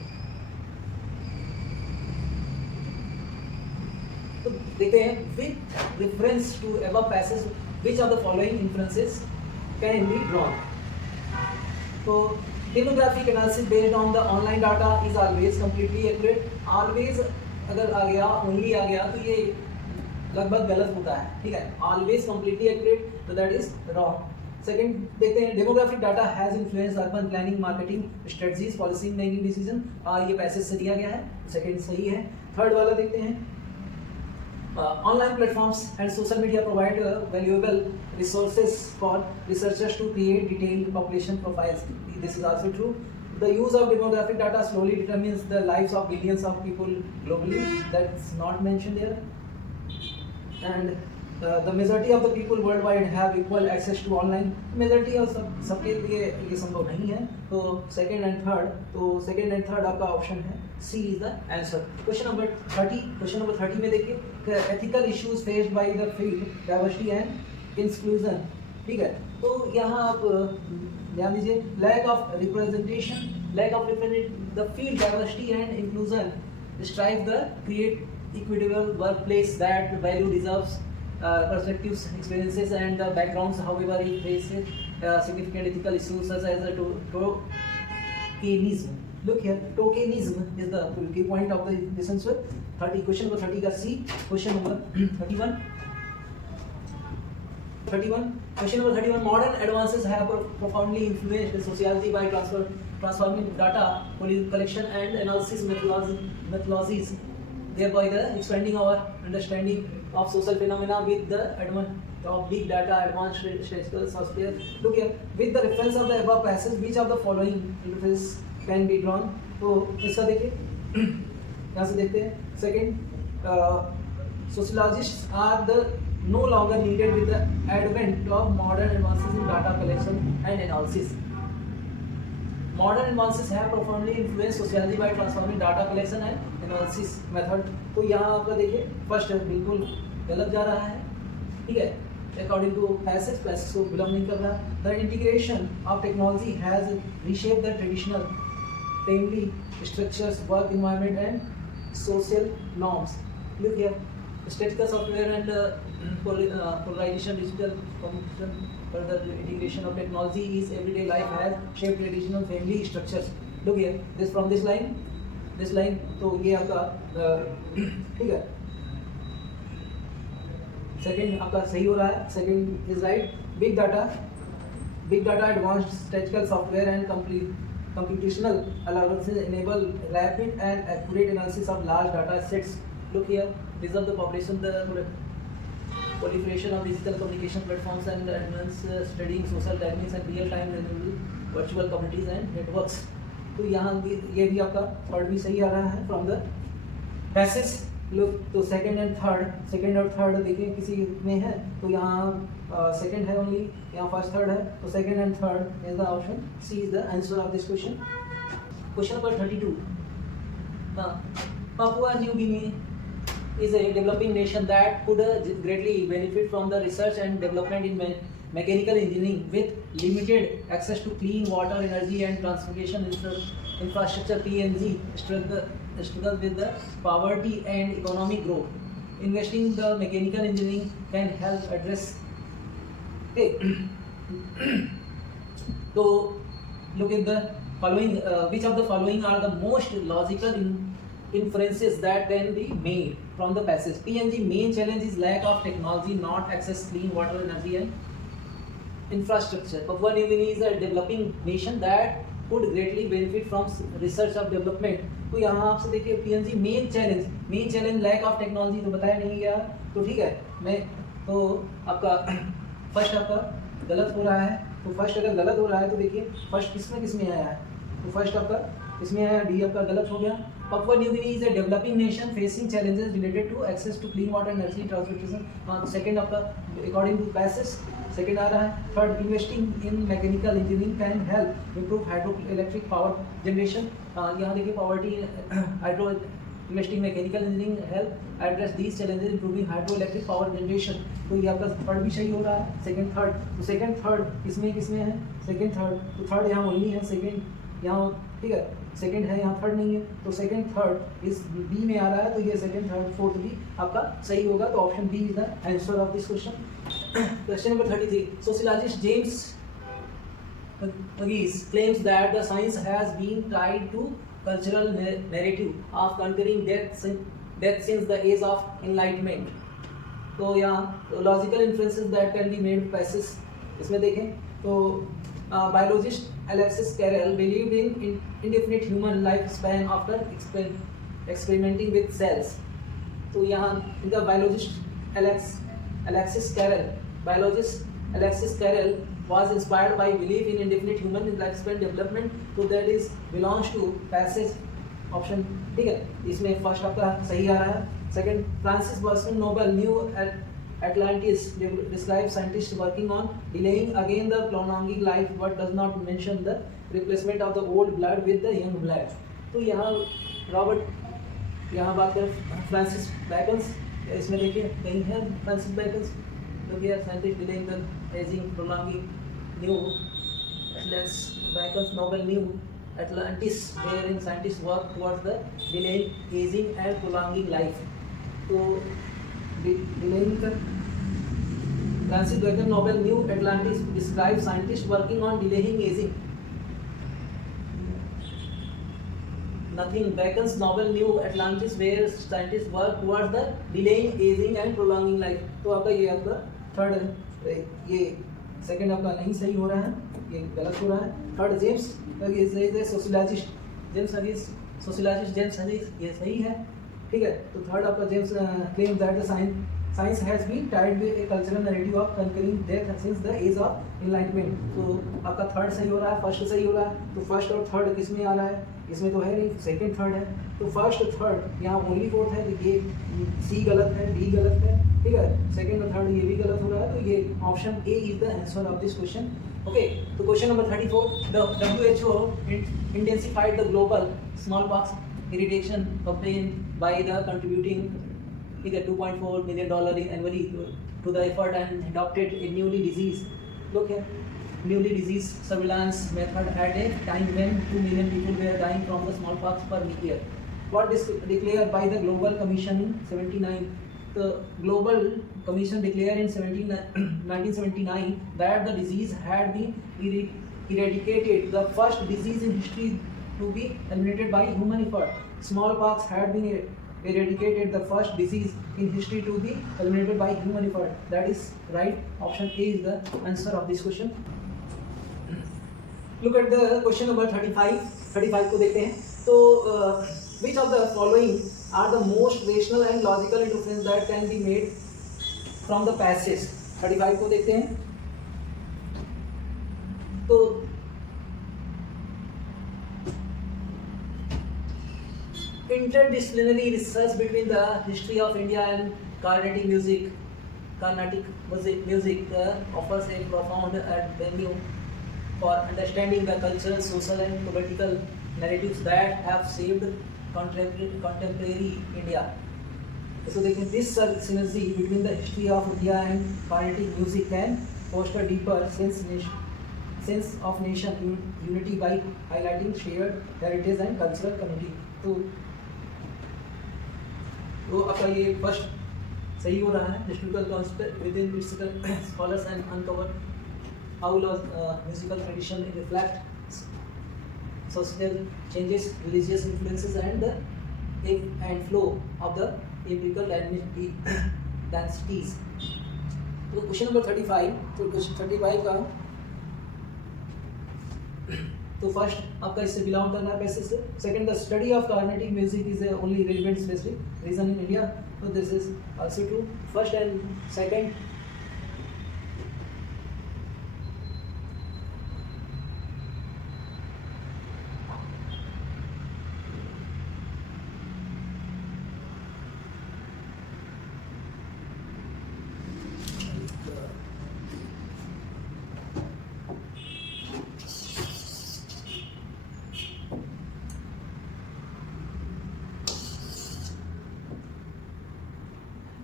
तो देखते हैं, with reference to above passage, which of the following inferences can be drawn? तो demographic analysis based on the online data is always completely accurate. Always अगर आ गया, only आ गया, तो ये लगभग गलत होता है, ठीक है. Always completely accurate, तो that is wrong. Second देखते हैं, demographic data has influenced urban planning, marketing strategies, policy making decision. ये पैसेज से दिया गया है, सेकंड सही है. थर्ड वाला देखते हैं, online platforms and social media provide valuable resources for researchers to create detailed population profiles. This is also true. The use of demographic data slowly determines the lives of billions of people globally. That's not mentioned here. And the majority of the people worldwide have equal access to online. Majority of सबके लिए ये संभव नहीं है. तो second and third आपका option है C is the answer. Question number 30. Question number 30 में देखिए, ethical issues faced by the field diversity and inclusion. ठीक है, तो यहाँ आप ध्यान दीजिए, lack of representation, the field diversity and inclusion strive the create equitable workplace that value deserves perspectives, experiences and the backgrounds. However, it faces significant ethical issues such as tokenism. Look here, tokenism is the key point of this answer. 30. Question number 30 का C. Question number 31. Question number 31. Modern advances have profoundly influenced sociology by transforming data collection and analysis methodologies, thereby expanding our understanding of social phenomena with the advent of big data, advanced statistical software. Look here, with the reference of the above passage, which of the following interface can be drawn? तो इसका देखिए, यहाँ से देखते हैं. Second, sociologists are no longer needed with the advent of modern advances in data collection and analysis. Modern advances have profoundly influenced sociology by transforming data collection and analysis method. तो यहाँ आपका देखिए, फर्स्ट बिल्कुल गलत जा रहा है, ठीक है. According to passage को बिलोंग नहीं कर रहा. The integration of technology has reshaped the traditional family structures, work environment and social norms. Look here, statistical software and polarization, digital communication, further integration of technology is everyday life has shaped traditional family structures. Look here, this from this line, तो ये आपका ठीक है, second आपका सही हो रहा है, second is right. Big data advanced statistical software and computational algorithms enable rapid and accurate analysis of large data sets. Look here, these are the population, the proliferation of digital communication platforms and advanced studying social dynamics and real-time virtual communities and networks. तो यहाँ ये भी आपका third भी सही आ रहा है फ्रॉम द पैसेज. लुक, तो सेकंड और थर्ड देखिए किसी में है, तो यहाँ सेकंड है ओनली, यहाँ फर्स्ट थर्ड है, तो second and third is the option C is the answer of this question. Question number 32. Papua New Guinea is a developing nation that could greatly benefit from the research and development in mechanical engineering with limited access to clean water, energy and transportation infrastructure. PNG struggle with the poverty and economic growth. Investing in the mechanical engineering can help address. So look at the following. Which of the following are the most logical inferences that can be made from the passage? PNG main challenge is lack of technology, not access clean water, energy and infrastructure. Papua New Guinea is a developing nation that could greatly benefit from research of development. तो यहाँ आपसे देखिए PNG main challenge lack of technology, तो बताया नहीं गया, तो ठीक है. मैं तो आपका फर्स्ट आपका गलत हो रहा है, तो फर्स्ट अगर गलत हो रहा है तो देखिए फर्स्ट किसमें आया है, तो फर्स्ट आपका इसमें आया, डी आपका गलत हो गया. Papua New Guinea is a developing nation facing challenges related to access to clean water, energy, transportation. Second आपका अकॉर्डिंग टू पैसेज सेकंड आ रहा है. Third, investing in mechanical engineering can help improve hydro electric power generation. यहाँ देखिए poverty hydro investing mechanical engineering help address these challenges improving hydro electric power generation. तो ये आपका third भी सही हो रहा है, सेकंड थर्ड. तो सेकंड थर्ड किसमें है, सेकंड थर्ड, तो थर्ड यहाँ ओनली है, सेकंड यहाँ ठीक है, सेकंड है यहाँ थर्ड नहीं है, तो सेकंड थर्ड इस बी में आ रहा है, तो ये सेकंड थर्ड फोर्थ भी आपका सही होगा. तो option B is the answer of this question. Question number 33. Sociologist James Hughes claims that the science has been tied to cultural narrative of conquering death since the age of enlightenment. तो यहाँ logical influences that can be made passage इसमें देखें तो biologist Alexis Carrel believed in indefinite human lifespan after experimenting with cells. तो यहाँ इनका biologist Alexis Carrel was inspired by belief in indefinite human lifespan development. So that is belongs to passage option. ठीक है, इसमें first आपका सही आ रहा है. Second, Francis Burton novel New Atlantis describes scientists working on delaying again the prolonging life, but does not mention the replacement of the old blood with the young blood. तो यहाँ बात करें फ्रांसिस बैकन्स, इसमें देखिए कहीं है Francis बैकन्स, look here, scientists delaying the aging, prolonging new Bacon's Nobel New Atlantis, wherein scientists work towards the delaying aging and prolonging life. तो delaying का Francis Bacon Nobel New Atlantis describes scientists working on delaying aging. Nothing. Bacon's Nobel New Atlantis, where scientists work towards the delaying aging and prolonging life. तो आपका ये आपका third है, ये second आपका नहीं सही हो रहा है, ये गलत हो रहा है. Third James sociologist James Huggies, ये सही है. ठीक है, तो थर्ड आपका James claims that the science has been tied with a cultural narrative of conquering death since the age of enlightenment. तो आपका थर्ड सही हो रहा है, फर्स्ट सही हो रहा है. तो फर्स्ट और थर्ड किस में आ रहा है, इसमें तो है नहीं, सेकंड थर्ड है. तो फर्स्ट थर्ड यहाँ ओनली फोर्थ है, तो ये सी गलत है, डी गलत है. ठीक है, सेकंड और थर्ड ये भी गलत हो रहा है, तो ये option A is the answer of this question. Okay, तो question number 34. The WHO intensified the global smallpox eradication campaign by the contributing $2.4 million annually to the effort and adopted a newly disease surveillance method at a time when 2 million people were dying from the smallpox per year. What declared by the Global Commission in the Global Commission declared in 1979 that the disease had been eradicated, the first disease in history to be eliminated by human effort. Smallpox had been eradicated, the first disease in history to be eliminated by human effort. That is right. Option A is the answer of this question. Look at the question number 35. 35 को देखते हैं. So which of the following are the most rational and logical inference that can be made from the passage? 35 को देखते हैं. तो interdisciplinary research between the history of India and Carnatic music offers a profound avenue for understanding the cultural, social and political narratives that have shaped contemporary India. So this synergy between the history of India and Carnatic music can foster deeper sense of nation unity by highlighting shared heritage and cultural community. तो आपका ये first सही हो रहा है. Historical concept with in historical scholars and uncover how musical tradition reflect social changes, religious influences and the ebb and flow of the empirical densities. तो question number 35. तो question 35 का तो फर्स्ट आपका इससे बिलोंग करना है पैसे से. Second, the study of Carnatic music is only relevant specific region in India. तो this is also true. First and second.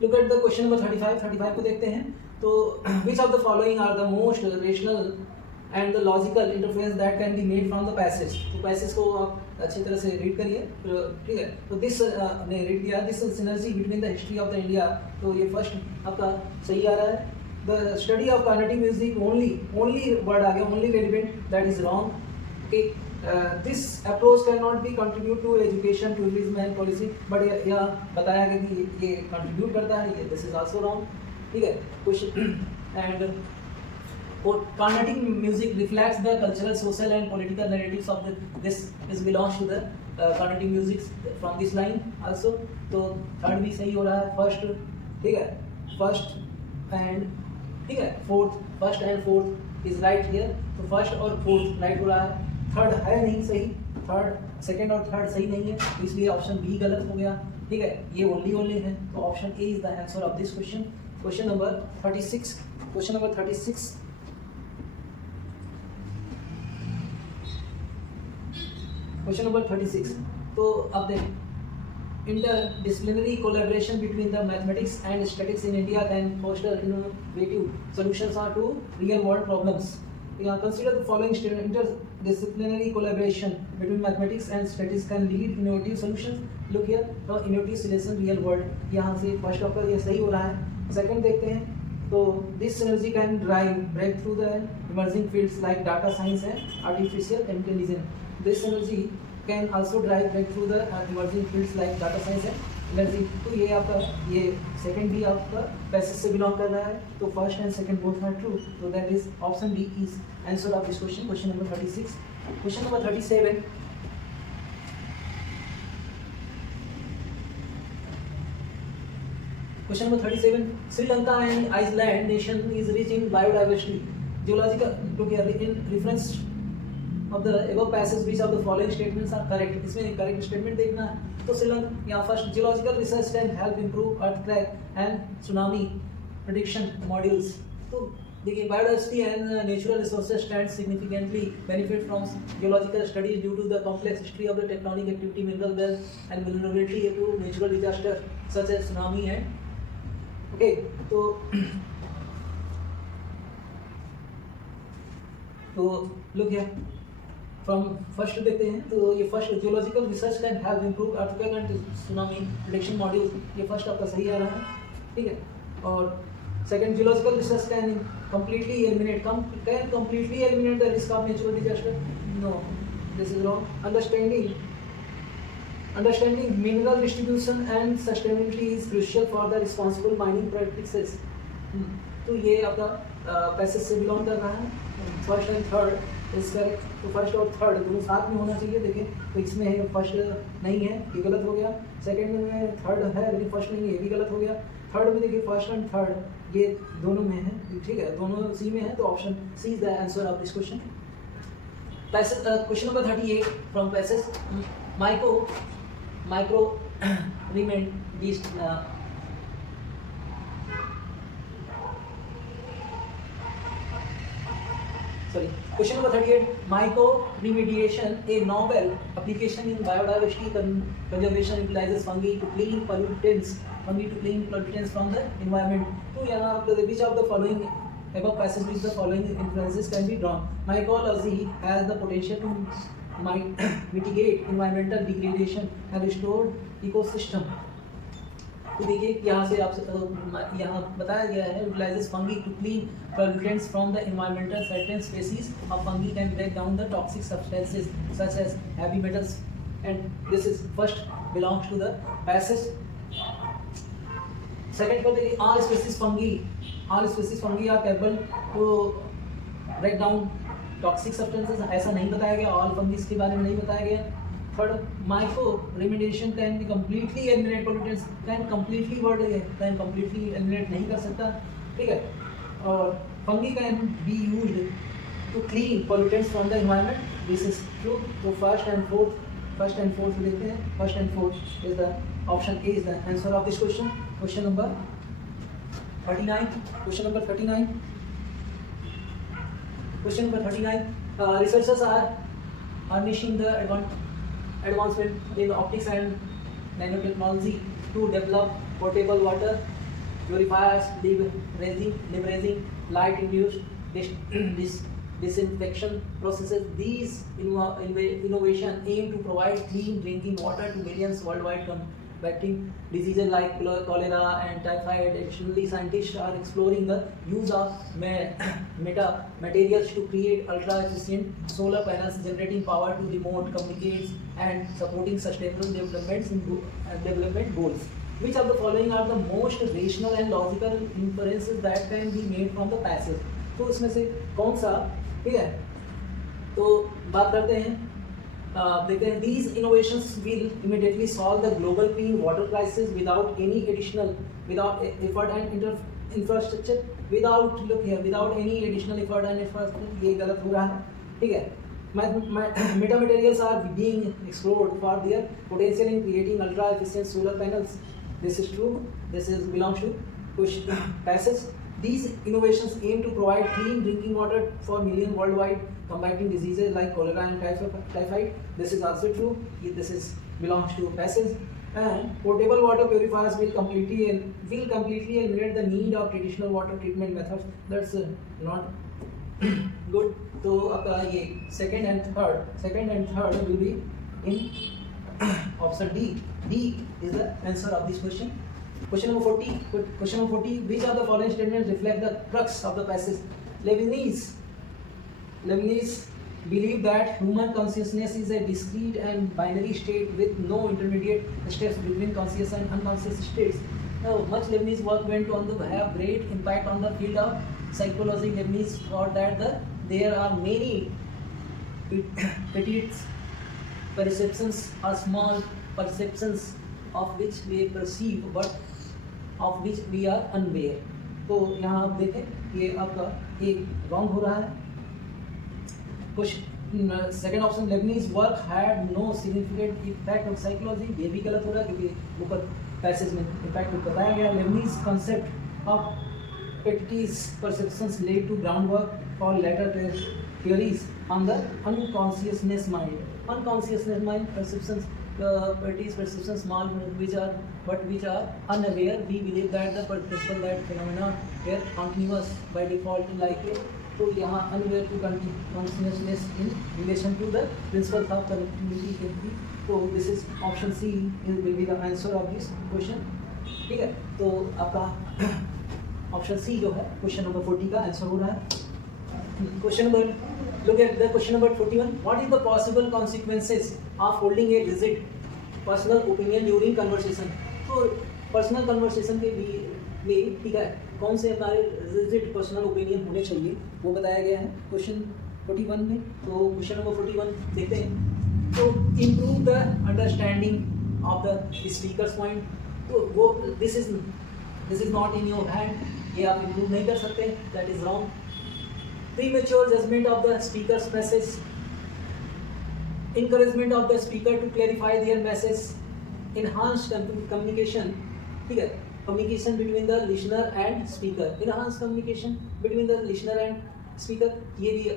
Look at the question number 35. 35 को देखते हैं. तो which of the following are the most rational and the logical inference that can be made from the passage? तो passage को आप अच्छी तरह से रीड करिए. ठीक है. तो this ने रीड किया. This synergy between the history of the India. तो ये फर्स्ट आपका सही आ रहा है. The study of Carnatic music only word आ गया, only relevant. That is wrong. Okay. This approach cannot be contribute to education, tourism and policy. But यह बताया गया कि ये contribute करता है. ये this is also wrong. ठीक है. Question and Carnatic music reflects the cultural, social and political narratives of this belongs to the Carnatic music from this line also. तो थर्ड भी सही हो रहा है. फर्स्ट ठीक है. फर्स्ट एंड ठीक है. Fourth, first and fourth is right here. तो फर्स्ट और फोर्थ राइट हो रहा है. थर्ड है नहीं सही. थर्ड, सेकंड और थर्ड सही नहीं है, इसलिए ऑप्शन बी गलत हो गया. ठीक है. ये ओनली है. तो option A is the answer of this question. Question number 36. Question number 36. Question number 36. तो अब देखें. Interdisciplinary collaboration between the mathematics and statistics in India can foster innovative solutions to real-world problems. Consider the following statement. Interdisciplinary collaboration between mathematics and statistics can lead innovative solutions. Look here. तो innovative solution real world. यहाँ से first of ये सही हो रहा है. Second देखते हैं. तो this synergy can drive breakthrough the emerging fields like data science and artificial intelligence. This synergy can also drive breakthrough the emerging fields like data science and energy. तो ये आपका ये सेकंड भी आपका पैसेज से बिलोंग कर रहा है. तो first and second both are true. तो that is option D is answer of this question. Question number 36. Question number 37. Question number 37. Sri Lanka and Iceland nation is rich in biodiversity. Geological look here in reference of the above passage which of the following statements are correct. इसमें correct statement देखना है. तो श्रीलंका यहाँ first geological research can help improve earthquake and tsunami prediction modules. तो देखिए biodiversity and natural resources stand significantly benefit from geological studies due to the complex history of the tectonic activity, mineral wealth and vulnerability to natural disaster such as tsunami है. Okay. तो look here from first देखते हैं. तो ये first geological research can help improve earthquake and tsunami prediction module. ये first आपका सही आ रहा है. ठीक है। और second, geological research can completely eliminate the risk of natural disaster. No, this is wrong. Understanding mineral distribution and sustainability is crucial for the responsible mining practices. तो ये आपका पैसेज से बिलोंग कर रहा है। First and third is correct. तो first और third दोनों साथ में होना चाहिए। देखिए तो इसमें है फर्स्ट नहीं है, ये गलत हो गया। सेकंड में थर्ड है लेकिन फर्स्ट नहीं है, ये भी गलत हो गया। थर्ड में देखिए फर्स्ट एंड थर्ड ये दोनों में है, ठीक है, दोनों सी में है, तो option C is the answer of this question. Passage question number 38 from passage mycoremediation Question number 38, mycoremediation, a novel application in biodiversity conservation, utilizes fungi to clean pollutants from the environment. तो यहाँ which of the following above passage which the following influences can be drawn? Mycology has the potential to mitigate environmental degradation and restore ecosystem. तो देखिए यहाँ से आप यहाँ बताया गया है utilises fungi to clean pollutants from the environmental. Certain species of fungi can break down the toxic substances such as heavy metals, and this is first belongs to the passage. Second for the all species fungi are capable to break down toxic substances. ऐसा नहीं बताया गया, all fungi के बारे में नहीं बताया गया। Third, microremediation can be completely eliminate pollutants, can completely word है, कैन कम्प्लीटली एलिमिनेट नहीं कर सकता, ठीक है। और fungi can be used to clean pollutants from the environment, this is true. तो फर्स्ट एंड फोर्थ देखते हैं। First and fourth is the option A is the answer of this question. Question number 39 researchers are harnessing the advancement in optics and nanotechnology to develop potable water purifiers, leveraging light-induced disinfection processes. These innovations aim to provide clean drinking water to millions worldwide, combating diseases like cholera and typhoid. Additionally, scientists are exploring the use of materials to create ultra-efficient solar panels, generating power to remote communications and supporting sustainable development goals. Which of the following are the most rational and logical inferences that can be made from the passage? तो इसमें से कौन सा, ठीक है, तो बात करते हैं, देखते हैं। These innovations will immediately solve the global clean water crisis without any effort and infrastructure. Without any additional effort and infrastructure, ये गलत हो रहा है, ठीक है। Metamaterials are being explored for their potential in creating ultra-efficient solar panels. This is true. This belongs to passage. These innovations aim to provide clean drinking water for millions worldwide, combating diseases like cholera and typhoid. This is also true. This belongs to passage. And portable water purifiers will completely eliminate the need of traditional water treatment methods. That's not good. तो आपका ये second and third will be in option D. D is the answer of this question. Question number 40. Which of the following statements reflect the crux of the passage? Leibniz believed that human consciousness is a discrete and binary state with no intermediate steps between conscious and unconscious states. Now, much Leibniz work went on to have great impact on the field of psychology. Leibniz thought that there are many petite perceptions or small perceptions of which we perceive but of which we are unaware. तो यहाँ आप देखें ये आपका एक wrong हो रहा है। Second option, Leibniz's work had no significant effect on psychology, ये भी गलत हो रहा है क्योंकि ऊपर पैसेज में इफेक्ट बताया गया। Leibniz's concept of petites perceptions led to groundwork for later theories on the unconsciousness mind perceptions, petis perceptions small which are unaware. We believe that the principle that phenomena were continuous by default like it. So यहाँ unaware to consciousness in relation to the principles of continuity can be. So this is option C will be the answer of this question, ठीक है। तो आपका option सी जो है question number 40 का answer हो रहा है. Question number, look at the question number 41. What is the possible consequences of holding a rigid personal opinion during conversation? तो पर्सनल कन्वर्सेशन के लिए ठीक है कौन से हमारे रिजिड पर्सनल ओपिनियन होने चाहिए वो बताया गया है क्वेश्चन 41 में. तो क्वेश्चन नंबर 41 देखते हैं. तो improve the understanding of the speakers point. तो वो this is not in your hand, ये आप इम्प्रूव नहीं कर सकते, that is wrong. Premature judgment of the speaker's message, encouragement of the speaker to clarify their message, enhanced communication, ठीक है, communication between the listener and speaker, enhanced communication between the listener and speaker, ये भी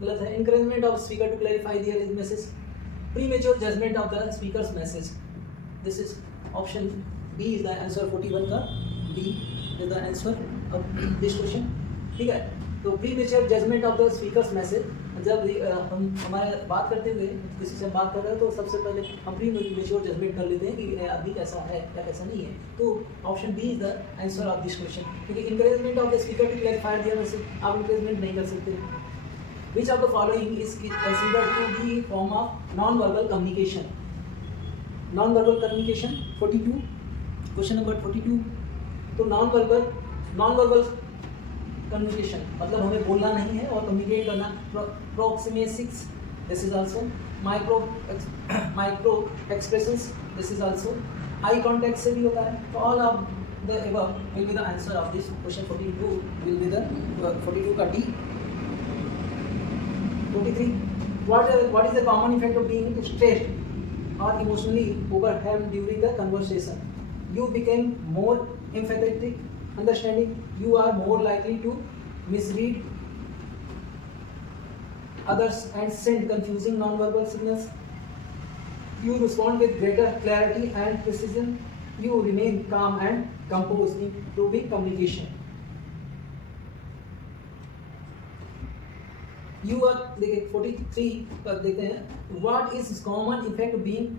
गलत है. encouragement of speaker to clarify their message, premature judgment of the speaker's message. This is option B is the answer. 41 का B is the answer of this question. ठीक है. तो premature judgement of the speaker's message, जब हम हमारे बात करते हुए किसी से बात कर रहे हैं तो सबसे पहले हम प्रीमेच्योर जजमेंट कर लेते हैं कि अभी कैसा है या कैसा नहीं है. तो option B is the answer of this question. क्योंकि encouragement of the speaker to clarify their message, आप इंकरेजमेंट नहीं कर सकते. Which of the following is considered to be form of non verbal communication. Non verbal communication 42, question number 42. तो non verbal communication मतलब हमें बोलना नहीं है और कम्युनिकेट करना. Proxemics, this is also. Micro expressions, this is also. Eye contact से भी होता है. तो all of the above will be the answer of this question. 42 will be the 42 का D. 43. What is the common effect of being stressed और emotionally overwhelmed during the conversation? You became more empathetic, understanding, you are more likely to misread others and send confusing non-verbal signals, you respond with greater clarity and precision, you remain calm and composed, improving communication. You are, देखिए 43 का देखते हैं. What is common effect of being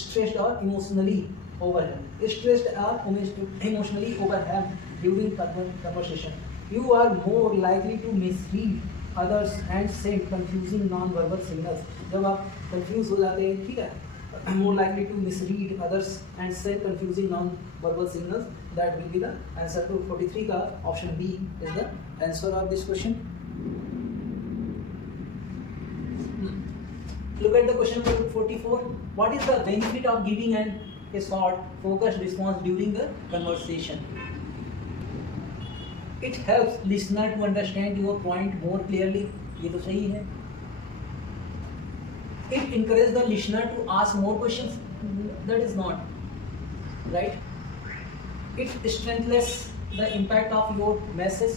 stressed or emotionally overwhelmed? Stressed or emotionally overwhelmed during conversation. You are more likely to misread others and send confusing non-verbal signals. जब आप confuse हो जाते हैं, ठीक है, more likely to misread others and send confusing non-verbal signals. That will be the answer to 43 का option B is the answer of this question. Look at the question number 44. What is the benefit of giving a short, focused response during the conversation? It helps listener to understand your point more clearly. ये तो सही है. It encourages the listener to ask more questions. That is not right. It strengthens the impact of your message.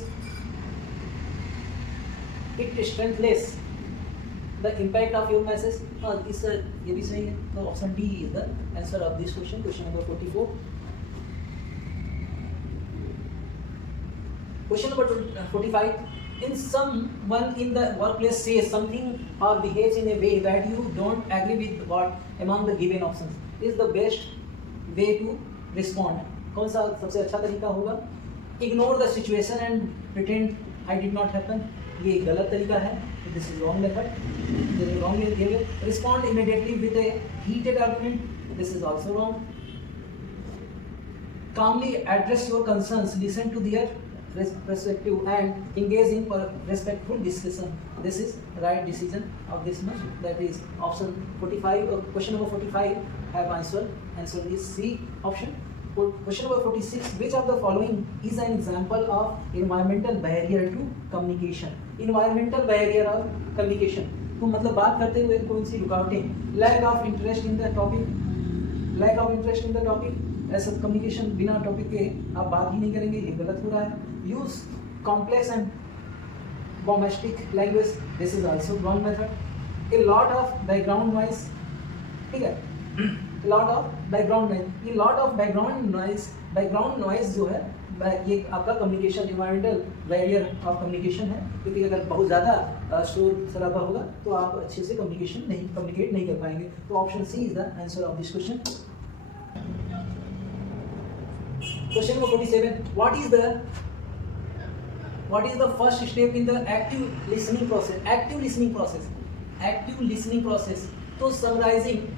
It strengthens the impact of your message. ये भी सही है. तो option D is the answer of this question. Question number 44. Question number 45. In someone in the workplace says something or behaves in a way that you don't agree with what among the given options is the best way to respond. कौन सा सबसे अच्छा तरीका होगा? Ignore the situation and pretend I did not happen. ये गलत तरीका है. This is wrong method. This is wrong behavior. Respond immediately with a heated argument. This is also wrong. Calmly address your concerns. Listen to their perspective and engage in respectful discussion. This is right decision of this much. That is option 45. Question number 45 have answer. Answer is C option. Question number 46. Which of the following is an example of environmental barrier to communication? Environmental barrier of communication. तो मतलब बात करते हुए कौन सी रुकावटें? Lack of interest in the topic. Lack of interest in the topic. ऐसा communication बिना topic के आप बात ही नहीं करेंगे, ये गलत हो रहा है. Use complex and bombastic language. This is also wrong method. A lot of background noise. ठीक है, a lot of background noise. ये lot of background noise जो है ये आपका communication environmental barrier of communication है. क्योंकि अगर बहुत ज़्यादा शोर शराबा होगा तो आप अच्छे से कम्युनिकेट नहीं कर पाएंगे. तो option C is the answer of this question. Question number 47. What is the first step in the active listening process? Active listening process. Active listening process. So summarizing.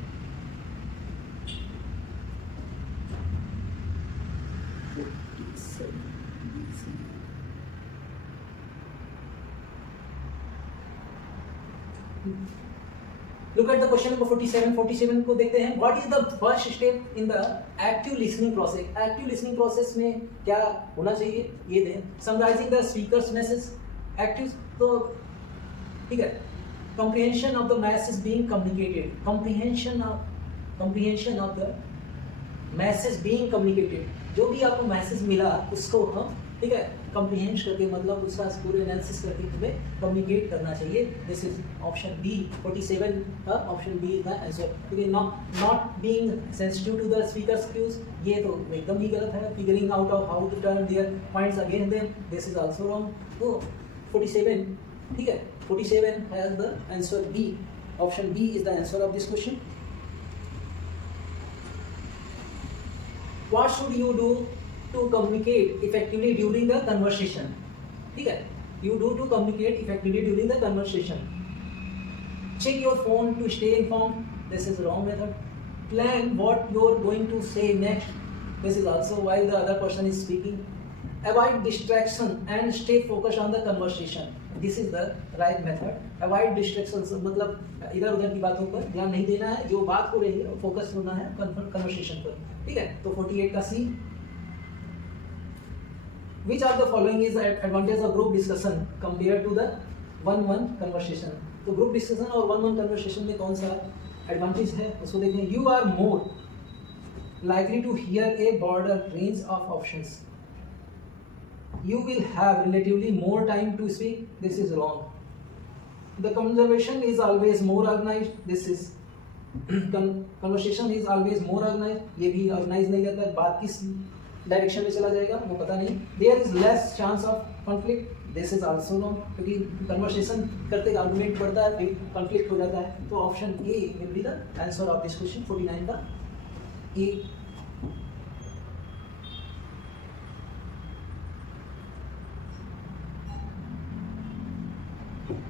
Look at the question number 47. 47 को देखते हैं. What is the first step in the active listening process? Active listening process में क्या होना चाहिए? ये दें. Summarizing the speaker's message. Active तो ठीक है. Comprehension of the message being communicated. Comprehension of the message being communicated. जो भी आपको मैसेज मिला उसको हम ठीक है कम्प्रीहेंड करके मतलब उसका पूरे एनालिसिस करके हमें कम्युनिकेट करना चाहिए. This is option B 47. Option B is the answer. क्योंकि not being sensitive to the speaker's cues ये तो एकदम ही गलत है. Figuring out of how to turn their points again them this is also wrong. तो 47 ठीक है 47 has the answer B. Option B is the answer of this question. What should you do to communicate effectively during the conversation? ठीक है you do to communicate effectively during the conversation. Check your phone to stay informed. This is wrong method. Plan what you're going to say next. This is also while the other person is speaking. Avoid distraction and stay focused on the conversation. This is the right method. Avoid distractions मतलब इधर उधर की बातों पर ध्यान नहीं देना है. जो बात हो रही है फोकस होना है कन्वर्सेशन पर. ठीक है तो 48 का सी. Which of the following is the advantage of group discussion compared to the one-one conversation? तो ग्रुप डिस्कशन और वन-वन कन्वर्सेशन में कौन सा एडवांटेज है उसको देखें. You are more likely to hear a broader range of options. You will have relatively more time to speak. This is wrong. The conversation is always more organized. This is conversation is always more organized. ये भी organized नहीं रहता. बात किस direction में चला जाएगा वो पता नहीं. There is less chance of conflict. This is also wrong. क्योंकि conversation करते आर्गुमेंट बढ़ता है फिर conflict हो जाता है. तो option A will be the answer of this question. 49 का ए.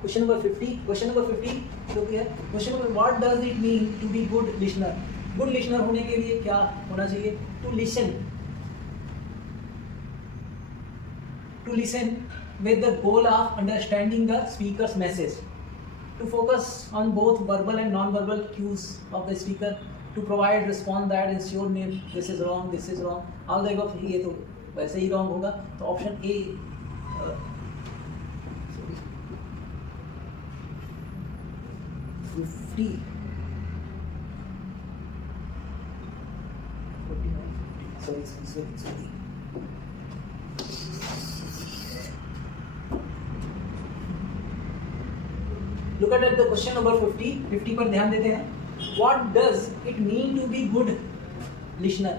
Question number 50. Question number 50 जो कि है question number what does it mean to be good listener? Good listener होने के लिए क्या होना चाहिए? To listen with the goal of understanding the speaker's message. To focus on both verbal and non-verbal cues of the speaker. To provide response that ensure me this is wrong, this is wrong. All the above ये तो वैसे ही wrong होगा. तो option A 50 sorry. Look at the question number 50. 50 पर ध्यान देते हैं. What does it mean to be good listener?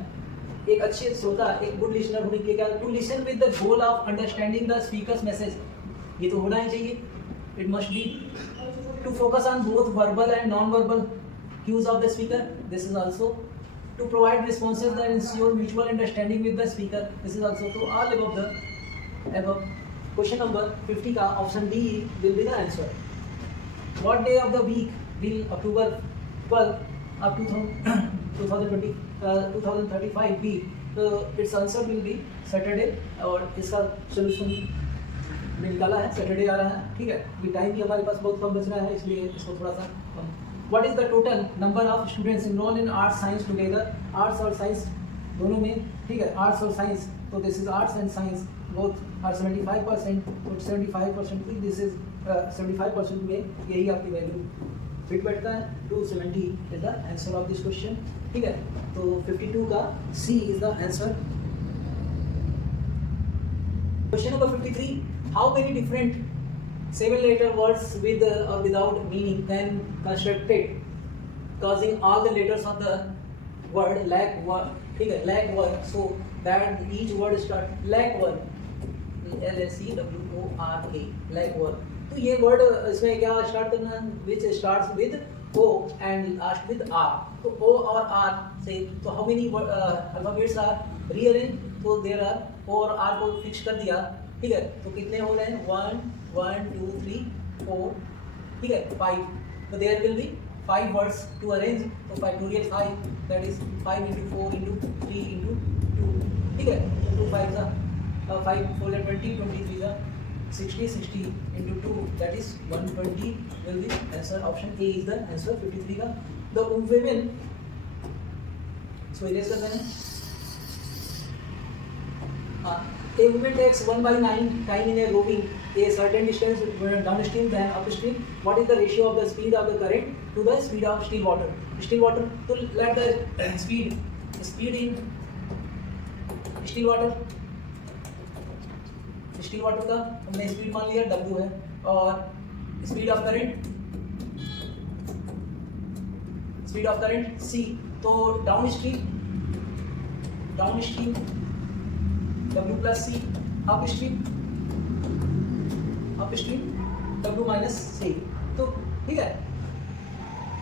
एक अच्छे श्रोता एक गुड लिसनर होने के लिए क्या? To listen with the goal of understanding the speaker's message. ये तो होना ही चाहिए. It must be. To focus on both verbal and non-verbal cues of the speaker. This is also. To provide responses that ensure mutual understanding with the speaker. This is also. So all above the above. Question number 50 का option D will be the answer. What day of the week will October 12 of 2035 be? So its answer will be Saturday और इसका solution निकाला है. Saturday आ रहा है. ठीक है अभी टाइम भी हमारे पास बहुत कम बच रहा है इसलिए इसको थोड़ा सा कम. What is the total number of students enroll in arts science together? Arts और साइंस दोनों में. ठीक है आर्ट्स और साइंस तो this is arts and science both are 75%. तो 75% दिस इज 75% में यही आपकी वैल्यू फिट बैठता है. 270 is the answer of this question. ठीक है तो 52 का C is the answer. Question number 53. How many different 7-letter words with or without meaning can constructed causing all the letters of the word lack word? ठीक है lack word. So that each word start lack word. LACWORA lack word. तो ये word इसमें क्या start करना है? Which starts with O and last with R. तो O और R से तो how many alphabets are rearranged? तो देर आर और आर को फिक्स कर दिया, ठीक है, तो कितने हो रहे हैं 1 1 2 3 4, ठीक है 5, तो there will be 5 words to arrange, तो factorial 5 that is 5 into 4 into 3 into 2, ठीक है, तो 2 5 5 4 या 20 23 जा 60 60 into 2 that is 120 will be answer. Option A is the answer 53 का. The women, so erase करते हैं. A woman takes 1/9 time in a rowing a certain distance downstream than upstream. What is the ratio of the speed of the current to the speed of still water? Still water, so let the speed in still water का हमने speed मान लिया W है, और speed of current C, तो downstream W plus C, upstream W minus C. तो ठीक है,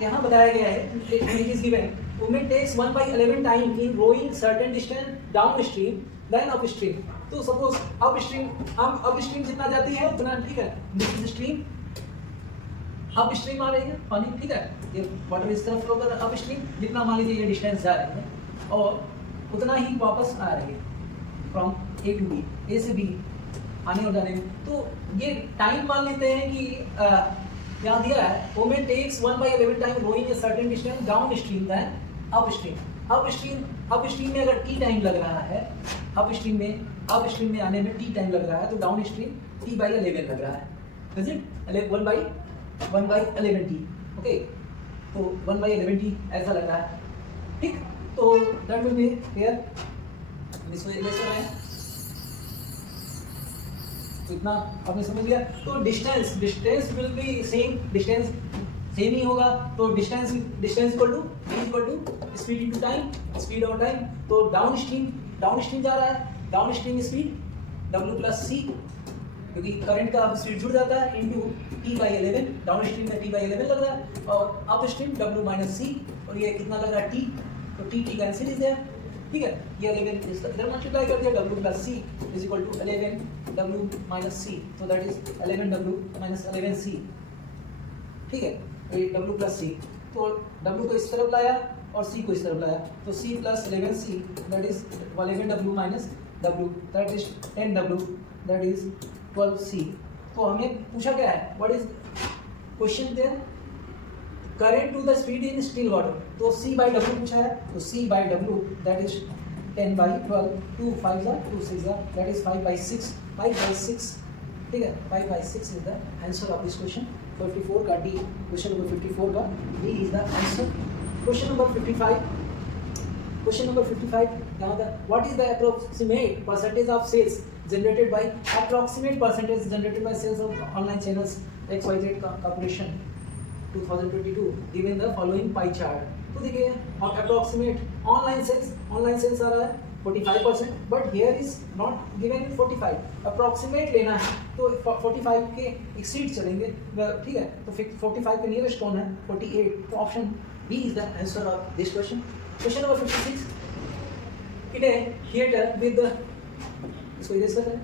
यहाँ बताया गया है it is given women takes 1/11 time in rowing certain distance downstream then upstream. तो सपोज अप स्ट्रीम जितना जाती है उतना, ठीक है, this is stream, upstream आ रही है पानी, ठीक है, ये वाटर इस तरफ फ्लो कर रहा है अप स्ट्रीम, जितना मान लीजिए ये डिस्टेंस जा रही है और उतना ही वापस आ रही है from A to B, A से B आने और जाने में. तो ये टाइम मान लेते हैं कि यहाँ दिया है women takes 1/11 time rowing a certain distance downstream then upstream में अगर टी टाइम लग रहा है, अप स्ट्रीम में आने में टी टाइम लग रहा है, तो डाउन स्ट्रीम T/11 लग रहा है, इज इट 1/11 टी. ओके, तो 1/11 टी ऐसा लग रहा है, ठीक. तो that will be here this way lesson है. तो इतना आपने समझ लिया. तो डिस्टेंस विल बी सेम ही होगा. तो distance equal to V equal to speed into speed और टाइम. तो डाउन स्ट्रीम जा रहा है, downstream speed W plus C, क्योंकि करंट का स्पीड जुड़ जाता है, इनटू T/11, डाउन स्ट्रीम में T/11 लग रहा है, और up stream W minus C, और ये कितना लग रहा है T, तो T कैंसिल इज देयर, ठीक है. ये 11 इधर मल्टीप्लाई कर दिया, W plus C is equal to 11 W minus C, तो that is 11 W minus 11 C, ठीक है. ये W प्लस C, तो W को इस तरफ लाया और C को इस तरफ लाया, तो C plus 11C that is 11 W minus W that is 10 W that is 12C. तो हमें पूछा क्या है, what is question there, current to the speed in still water. तो C/W पूछा है, तो C/W that is 10/12, 2 5 2 6 that is 5/6, ठीक है. 5/6 is the answer of this question 54 का D. क्वेश्चन नंबर 54 का D is the answer. Question number 55 यहाँ का, what is the approximate percentage of sales generated by sales of online channels XYZ corporation 2022 given the following pie chart. तो देखिए approximate online sales आ रहा है 45%, but here is not given 45, approximate लेना है तो 45 के एक्सीड चलेंगे, ठीक है. तो 45 के नियरेस्ट कौन है 48, तो option B is the answer of this question. Question number 56, in a theatre with, इसको इरेज कर दें.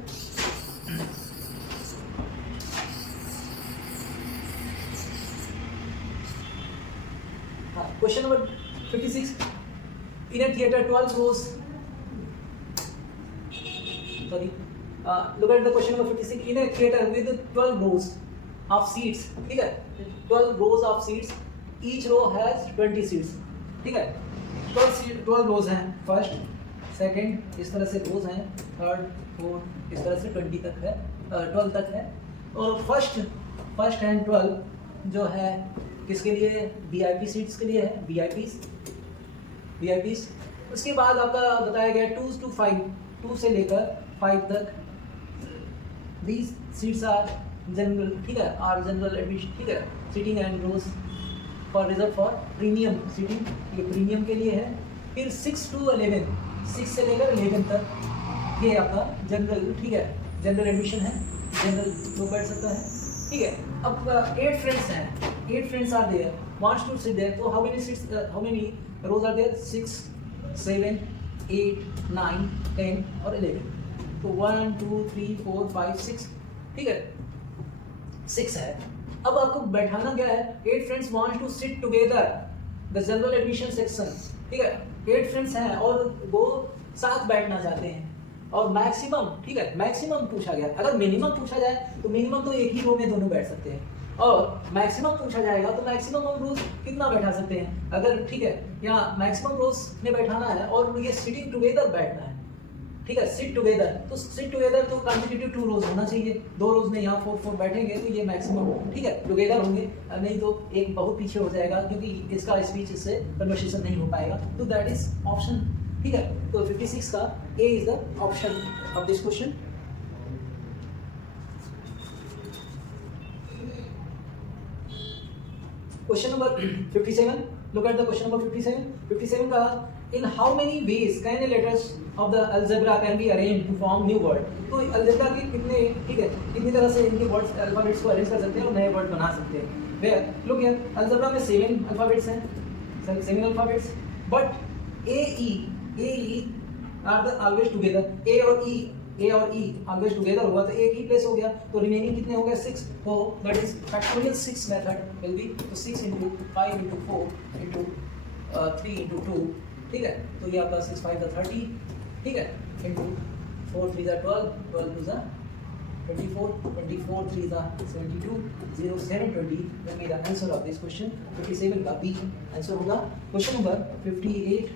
Question number 56. In a theater, 12 rows. Sorry. Look at the question number 56. In a theater with 12 rows of seats, ठीक है? 12 rows of seats. Each row has 20 seats. ठीक है? 12 rows हैं. First, second, इस तरह से rows हैं. Third, fourth, इस तरह से 20 तक है. 12 तक है. और first and 12 जो है किसके लिए, VIP सीट्स के लिए है, VIPs. उसके बाद आपका बताया गया 2 to 5, 2 से लेकर 5 तक, these seats are general, ठीक है, are general admission, ठीक है, sitting and rows for reserved for premium seating, ये प्रीमियम के लिए है. फिर 6 to 11, 6 से लेकर 11 तक ये आपका जनरल, ठीक है, जनरल एडमिशन है, जनरल लोग बैठ सकता है, ठीक है. अब 8 फ्रेंड्स हैं, 8 friends are there, wants to sit there. So how many rows are there? 6, 7, 8, 9, 10 और 11। तो 1 2 3 4 5 6, ठीक है 6 है। अब आपको बैठाना क्या है, 8 friends want to sit together the general admission section, ठीक है 8 फ्रेंड्स हैं और वो साथ बैठना चाहते हैं और मैक्सिमम, ठीक है मैक्सिमम पूछा गया। अगर मिनिमम पूछा जाए तो मिनिमम तो एक ही रो में दोनों बैठ सकते हैं, और मैक्सिमम पूछा जाएगा तो मैक्सिमम हम रोज कितना बैठा सकते हैं। अगर ठीक है यहाँ मैक्सिमम रोज में बैठाना है और ये सिटिंग टुगेदर बैठना है, ठीक है सिट टुगेदर, तो सिट टुगेदर तो कंसेक्यूटिव 2 रोज होना चाहिए, 2 रोज में यहाँ 4 4 बैठेंगे तो ये मैक्सिमम, ठीक है टुगेदर होंगे, नहीं तो एक बहुत पीछे हो जाएगा क्योंकि इसका स्पीच इससे कन्वर्सेशन नहीं हो पाएगा। तो दैट इज ऑप्शन, ठीक है तो 56 का A is the option of this question. Question number 57, look at the question number 57. 57 का in how many ways can the letters of the algebra can be arranged to form new word। तो algebra के कितने, ठीक है कितनी तरह से इनके वर्ड्स अल्फाबेट्स को अरेंज कर सकते हैं और नए वर्ड बना सकते हैं। Where look here, algebra में 7 अल्फाबेट्स हैं, 7 alphabets, but A E are the always together, A और E always together होगा तो एक ही प्लेस हो गया, तो रिमेनिंग कितने हो गए 6, तो that is factorial 6 method will be, तो 6 into 5 into 4 into 3 into 2, ठीक है तो ये आपका 6 5 30, ठीक है into 4 3 12, 12 2 24, 24 3 72, 0 7 20 will be the answer of this question। 57 का B आंसर होगा। Question number 58,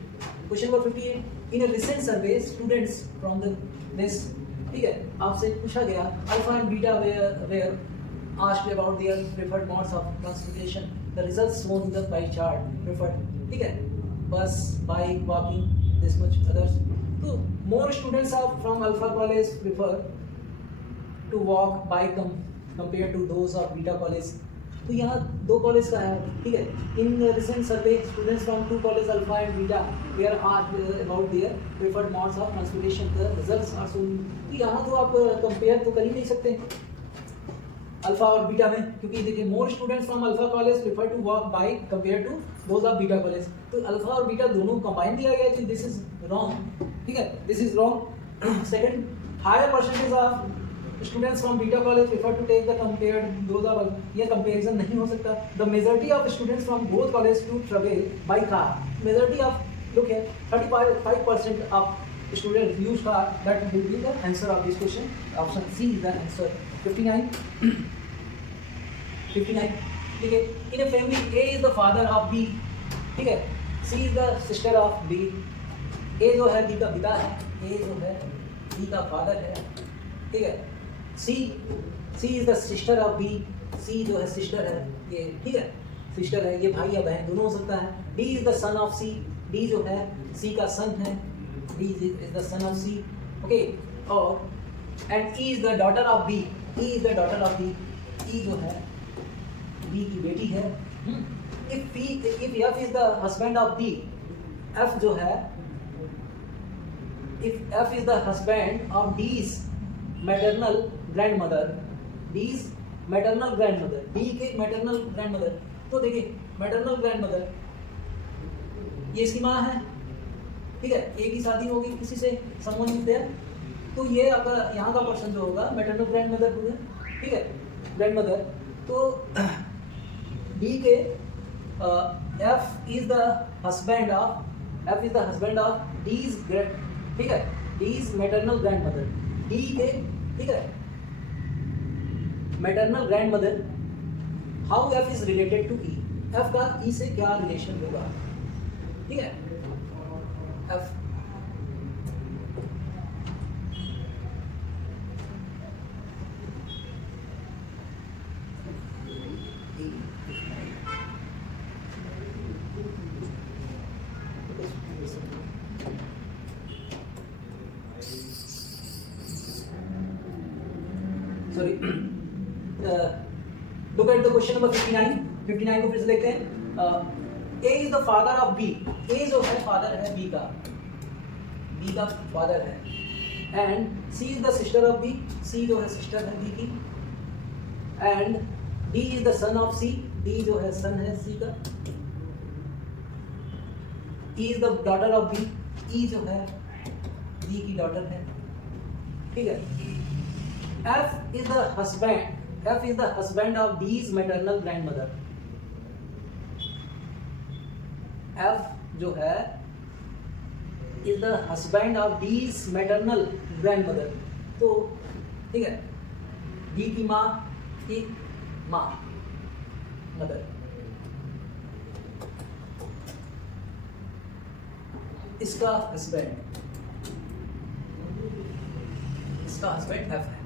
question number 58 in a recent survey students from the this, ठीक है आपसे पूछा गया alpha and beta were asked about their preferred modes of transportation, the results shown in the pie chart preferred, ठीक है bus bike walking this much others. तो more students are from alpha college prefer to walk bike compare to those of beta college. तो यहाँ 2 college का है, ठीक है in recent survey students from 2 college alpha and beta were asked about their preferred modes of transportation, the results are shown. तो यहाँ तो आप कंपेयर तो कर ही नहीं सकते अल्फा और बीटा में, क्योंकि देखिए more students from alpha college prefer to walk bike compare to those of beta college, तो अल्फा और बीटा दोनों कंबाइन दिया गया है, दिस इज रॉन्ग, ठीक है this is wrong. Second, higher percentage of students from beta college prefer to take the compared those of, ये comparison नहीं हो सकता। The majority of students from both college to travel by car, majority of look here 35% of students use car, that will be the answer of this question, option C is the answer। 59, ठीक है इन a family A is the father of B, ठीक है C is the sister of B, A जो है B का पिता है, A जो है B का फादर है, ठीक है C is the sister of B, C जो है सिस्टर है ये, ठीक है सिस्टर है ये भाई या बहन दोनों हो सकता है। D is the son of C, D जो है C का सन है, D is the son of C, okay, और and E is the daughter of B, E is the daughter of B, E जो है B की बेटी है। if F is the husband of B, F जो है if F is the husband of D's maternal grandmother, D's maternal grandmother, D के maternal grandmother, तो देखिए maternal grandmother ये इसकी माँ है, ठीक है एक ही शादी होगी किसी से संबंधित है, तो ये आपका यहाँ का पर्सन जो होगा मैटरनल ग्रैंड मदर होगा, ठीक है ग्रैंड मदर। तो डी के F is the husband of D's grand, ठीक है D's maternal grandmother, D के ठीक है maternal grandmother. How F is related to E, F का ई से क्या रिलेशन होगा, ठीक है F sorry look at the question number 59 को फिर से देखते हैं। A is the father of B, A जो है father है B का, B का father है, and C is the sister of B, C जो है sister है B की, and D is the son of C, D जो है son है C का, E is the daughter of B, E जो है E की डॉटर है, ठीक है। F is the husband of D's maternal grandmother. F जो है is the husband of D's maternal grandmother. तो ठीक है, D की माँ की माँ, मदर। इसका हस्बैंड F है।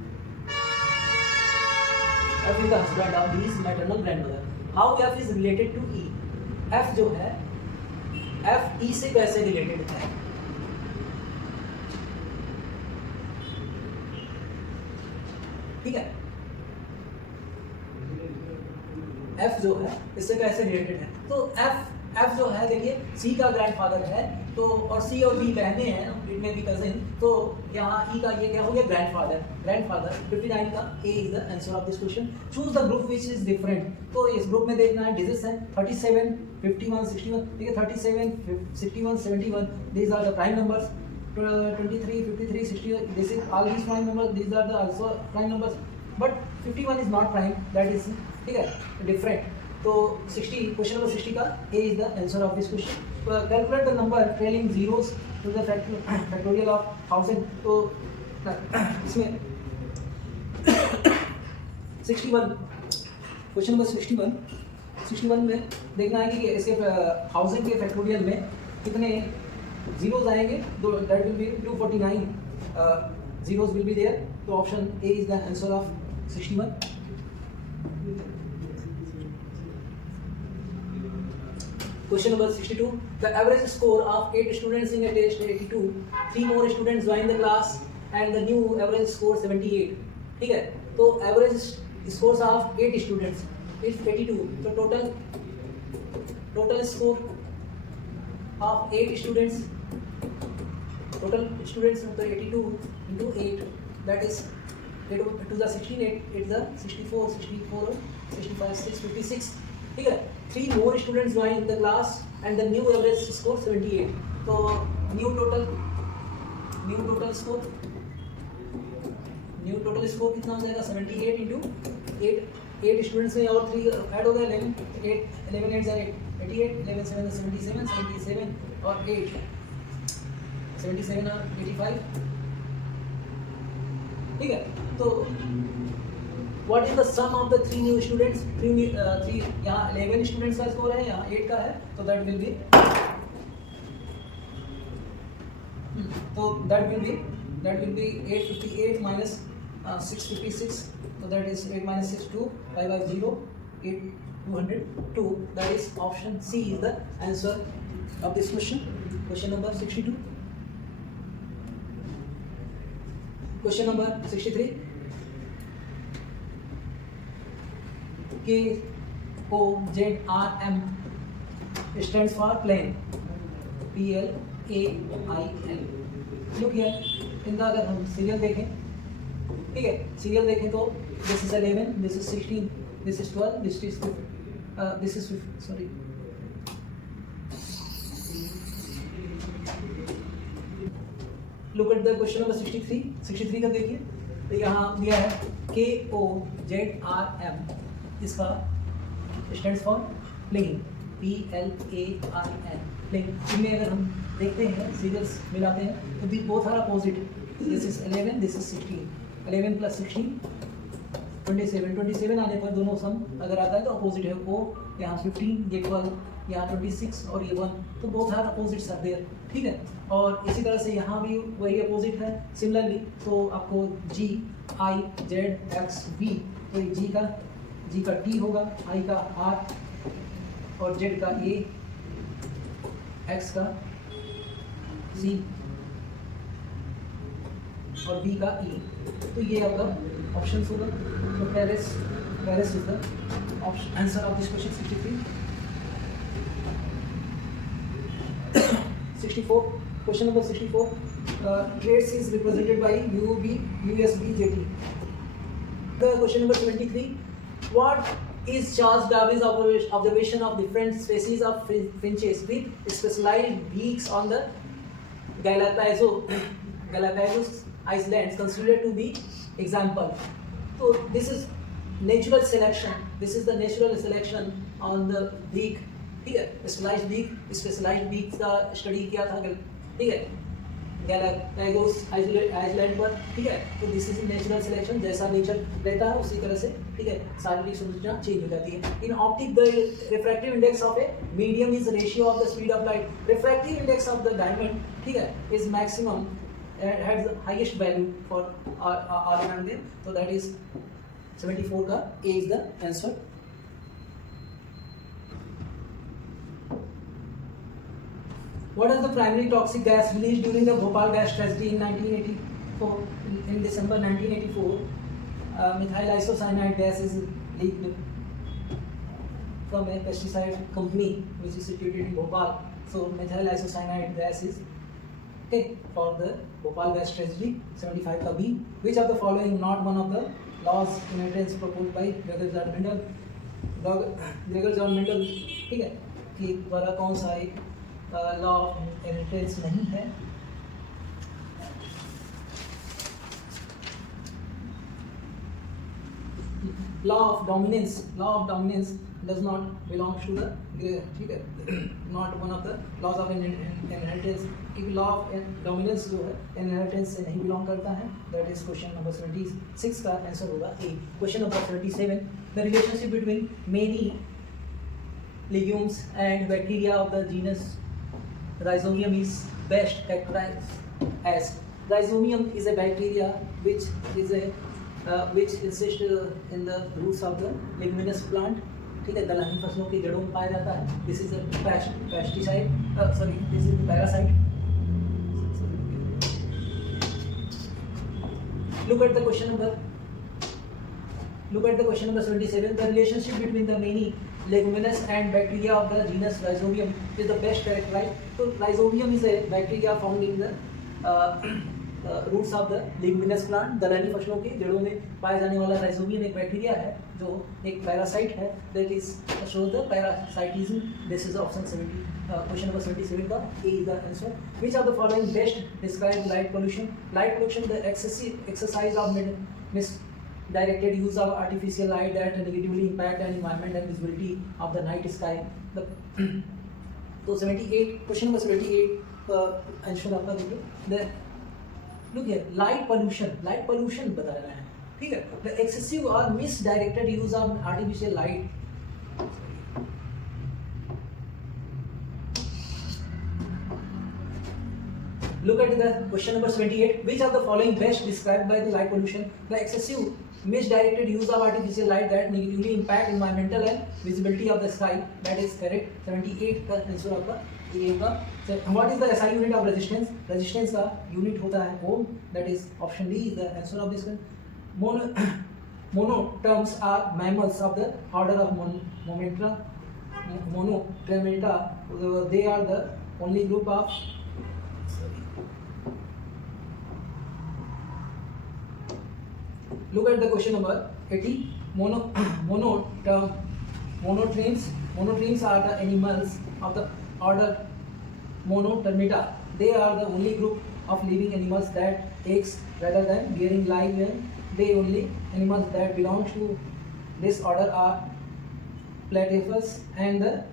F is the husband of D's maternal grandmother. How F is related to E? F जो है, F E से कैसे रिलेटेड है? ठीक है, F जो है इससे कैसे रिलेटेड है? तो F जो है देखिए C का ग्रैंडफादर है, तो और C और D बहने हैं, इट में भी कजिन, तो यहाँ E का ये क्या हो गया, ग्रैंडफादर। 59 का A is the answer of this question. Choose the group which is different. तो इस ग्रुप में देखना है डिजिट्स हैं 37, 51, 61। ठीक है, 37, 61, 71 these are the prime numbers. 23, 53, 60 this is all these prime numbers, these are the also prime numbers, but 51 is not prime, that is ठीक है डिफरेंट। तो 60 क्वेश्चन नंबर 60 का A is the answer of this question. Calculate the number trailing zeros to the factorial of 1000। तो इसमें 61 question number 61 में देखना है कि इसके 1000 के फैक्टोरियल में कितने जीरोस आएंगे। That will B 249 zeros will be there. So option A is the answer of 61. Question number 62. The average score of 8 students in a test 82. 3 more students join the class and the new average score 78. ठीक है, तो average scores of 8 students is 82. So total score of 8 students. Total students तो 82 into 8, that is 8 to the 16, 8 is the 64, 65, 6, 56. ठीक है, 3 more students join the class and the new average score 78. तो new total score कितना हो जाएगा 78 into 8 students में और 3 add हो गया 11 8 are 88, 11 7 77 और 8 77 और 85। ठीक है, तो what is the sum of the 3 new students. 3 यहाँ 11 स्टूडेंट्स का स्कोर है, यहाँ 8 का है, तो that will B 858 minus 656, so that is 8 minus 6 2 550 8 202. That is option C is the answer of this question. Question number 62. Question number 63. KOZRM stands for plane. PLAIN. Look here, इनका अगर हम serial देखें, ठीक है, सीरियल देखें तो this is 11, this is 16, this is 12, this is sorry. Look at the question number 63. 63 का देखिए, तो यहाँ दिया है KOZRM, इसका stands for playing, PLAIN playing. इनमें अगर हम देखते हैं सीरियल्स मिलाते हैं तो the both are opposite. This is 11, this is 16, 11 plus 16 27 आने पर दोनों सम अगर आता है तो अपोजिट है। वो यहाँ 15, ये 12, यहाँ 26 और ये 1, तो both are opposites are there. ठीक है, और इसी तरह से यहाँ भी वही अपोजिट है सिमिलरली। तो आपको G I Z X B, तो G का T होगा, I का R और Z का A, X का C और B का E। तो ये आपका ऑप्शन होगा। तो Paris is the answer of this question 63। 64 question number 64. Trace is represented by UV, USB, JT. The question number 73. What is Charles Darwin's observation of different species of finches with specialized beaks on the Galapagos Galapagos Islands considered to be example. So this is natural selection. This is the natural selection on the beak. ठीक है, specialised beak का study किया था, ठीक है, Galapagos island पर, ठीक है। तो दिस इज नेचुरल सिलेक्शन, जैसा नेचर रहता है उसी तरह से, ठीक है, शारीरिक संरचना चेंज हो जाती है। In optic the refractive index of a medium is ratio of the speed of light. Refractive index of the diamond, ठीक है, is maximum has the highest value for all around them, तो that is 74 का A is the answer. What is the primary toxic gas released during the Bhopal gas tragedy in 1984? In December 1984, methyl isocyanide gas is leaked from a pesticide company which is situated in Bhopal. So methyl isocyanide gas is okay for the Bhopal gas tragedy. 75 का B. Which of the following not one of the laws inheritance proposed by Gregor Mendel? Gregor Mendel, ठीक है, कि द्वारा कौन सा एक law of inheritance नहीं है। Law of dominance does not belongs to the, ठीक है, not one of the laws of inheritance, क्योंकि लॉ ऑफ डोमिनेंस जो है इनहेरिटेंस से नहीं बिलोंग करता है। दैट इज क्वेश्चन नंबर 76 का आंसर होगा A. Question number 37, the relationship between many legumes and bacteria of the genus Rhizobium is best characterized as. Rhizobium is a bacteria which insists in the roots of the leguminous plant, ठीक है, दलहनी फसलों की जड़ों में पाया जाता है। This is a pesticide, this is parasite। Look at the question number 77. The relationship between the many leguminous and bacteria of the genus Rhizobium is the best characterized. So Rhizobium is a bacteria found in the roots of the leguminous plant. दलहनी फसलों की जड़ों में पाया जाने वाला rhizobium एक bacteria है जो एक पैरासाइट है। That is shows the parasitism. This is option 70. Question number 77 का A is the answer. Which of the following best describe light pollution? Light pollution, the excessive exercise of misdirected use of artificial light that negatively impact an environment and visibility of the night sky. तो 78, question number 78 answer आपका देखिए। Look here, light pollution बता रहा है, ठीक है, the excessive और misdirected use of artificial light. Look at the question number 78. Which of the following best described by the light pollution? The excessive misdirected use of artificial light that negatively impact environmental and visibility of the sky. That is correct. 78 का answer आपका ए का। What is the SI unit of resistance? Resistance का unit होता है ओम। That is option D is the answer of this one. Monoterms are mammals of the order of Monotremata. They are the only group of Look at the question number 80. Monotremes are the animals of the order Monotremata. They are the only group of living animals that takes rather than bearing live, and the only animals that belong to this order are Platypus and the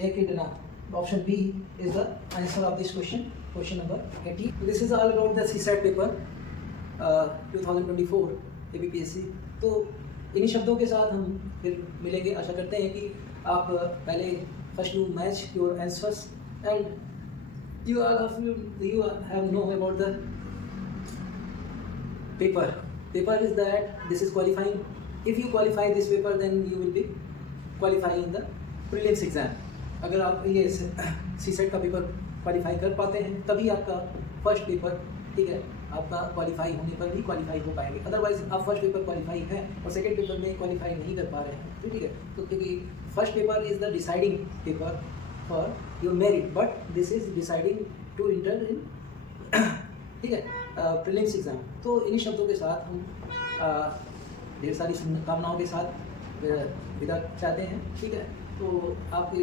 Echidna. Option B is the answer of this question. Question number 80. This is all about the CSAT paper 2024 APPSC। तो इन्हीं शब्दों के साथ हम फिर मिलेंगे। आशा करते हैं कि आप पहले first you match your answers and you have know about the paper. Paper is that this is qualifying. If you qualify this paper, then you will be qualifying in the prelims exam. अगर आप ये CSET का paper qualify कर पाते हैं तभी आपका first paper, ठीक है, आपका क्वालिफाई होने पर भी क्वालिफाई हो पाएंगे। अदरवाइज आप फर्स्ट पेपर क्वालिफाई है और सेकंड पेपर में क्वालिफाई नहीं कर पा रहे हैं, तो ठीक है, तो क्योंकि first paper is the deciding paper for your merit, but this is deciding to enter in, ठीक है, प्रीलिम्स एग्जाम। तो इन्हीं शब्दों के साथ हम ढेर सारी शुभकामनाओं के साथ विदा चाहते हैं, ठीक है। तो आपके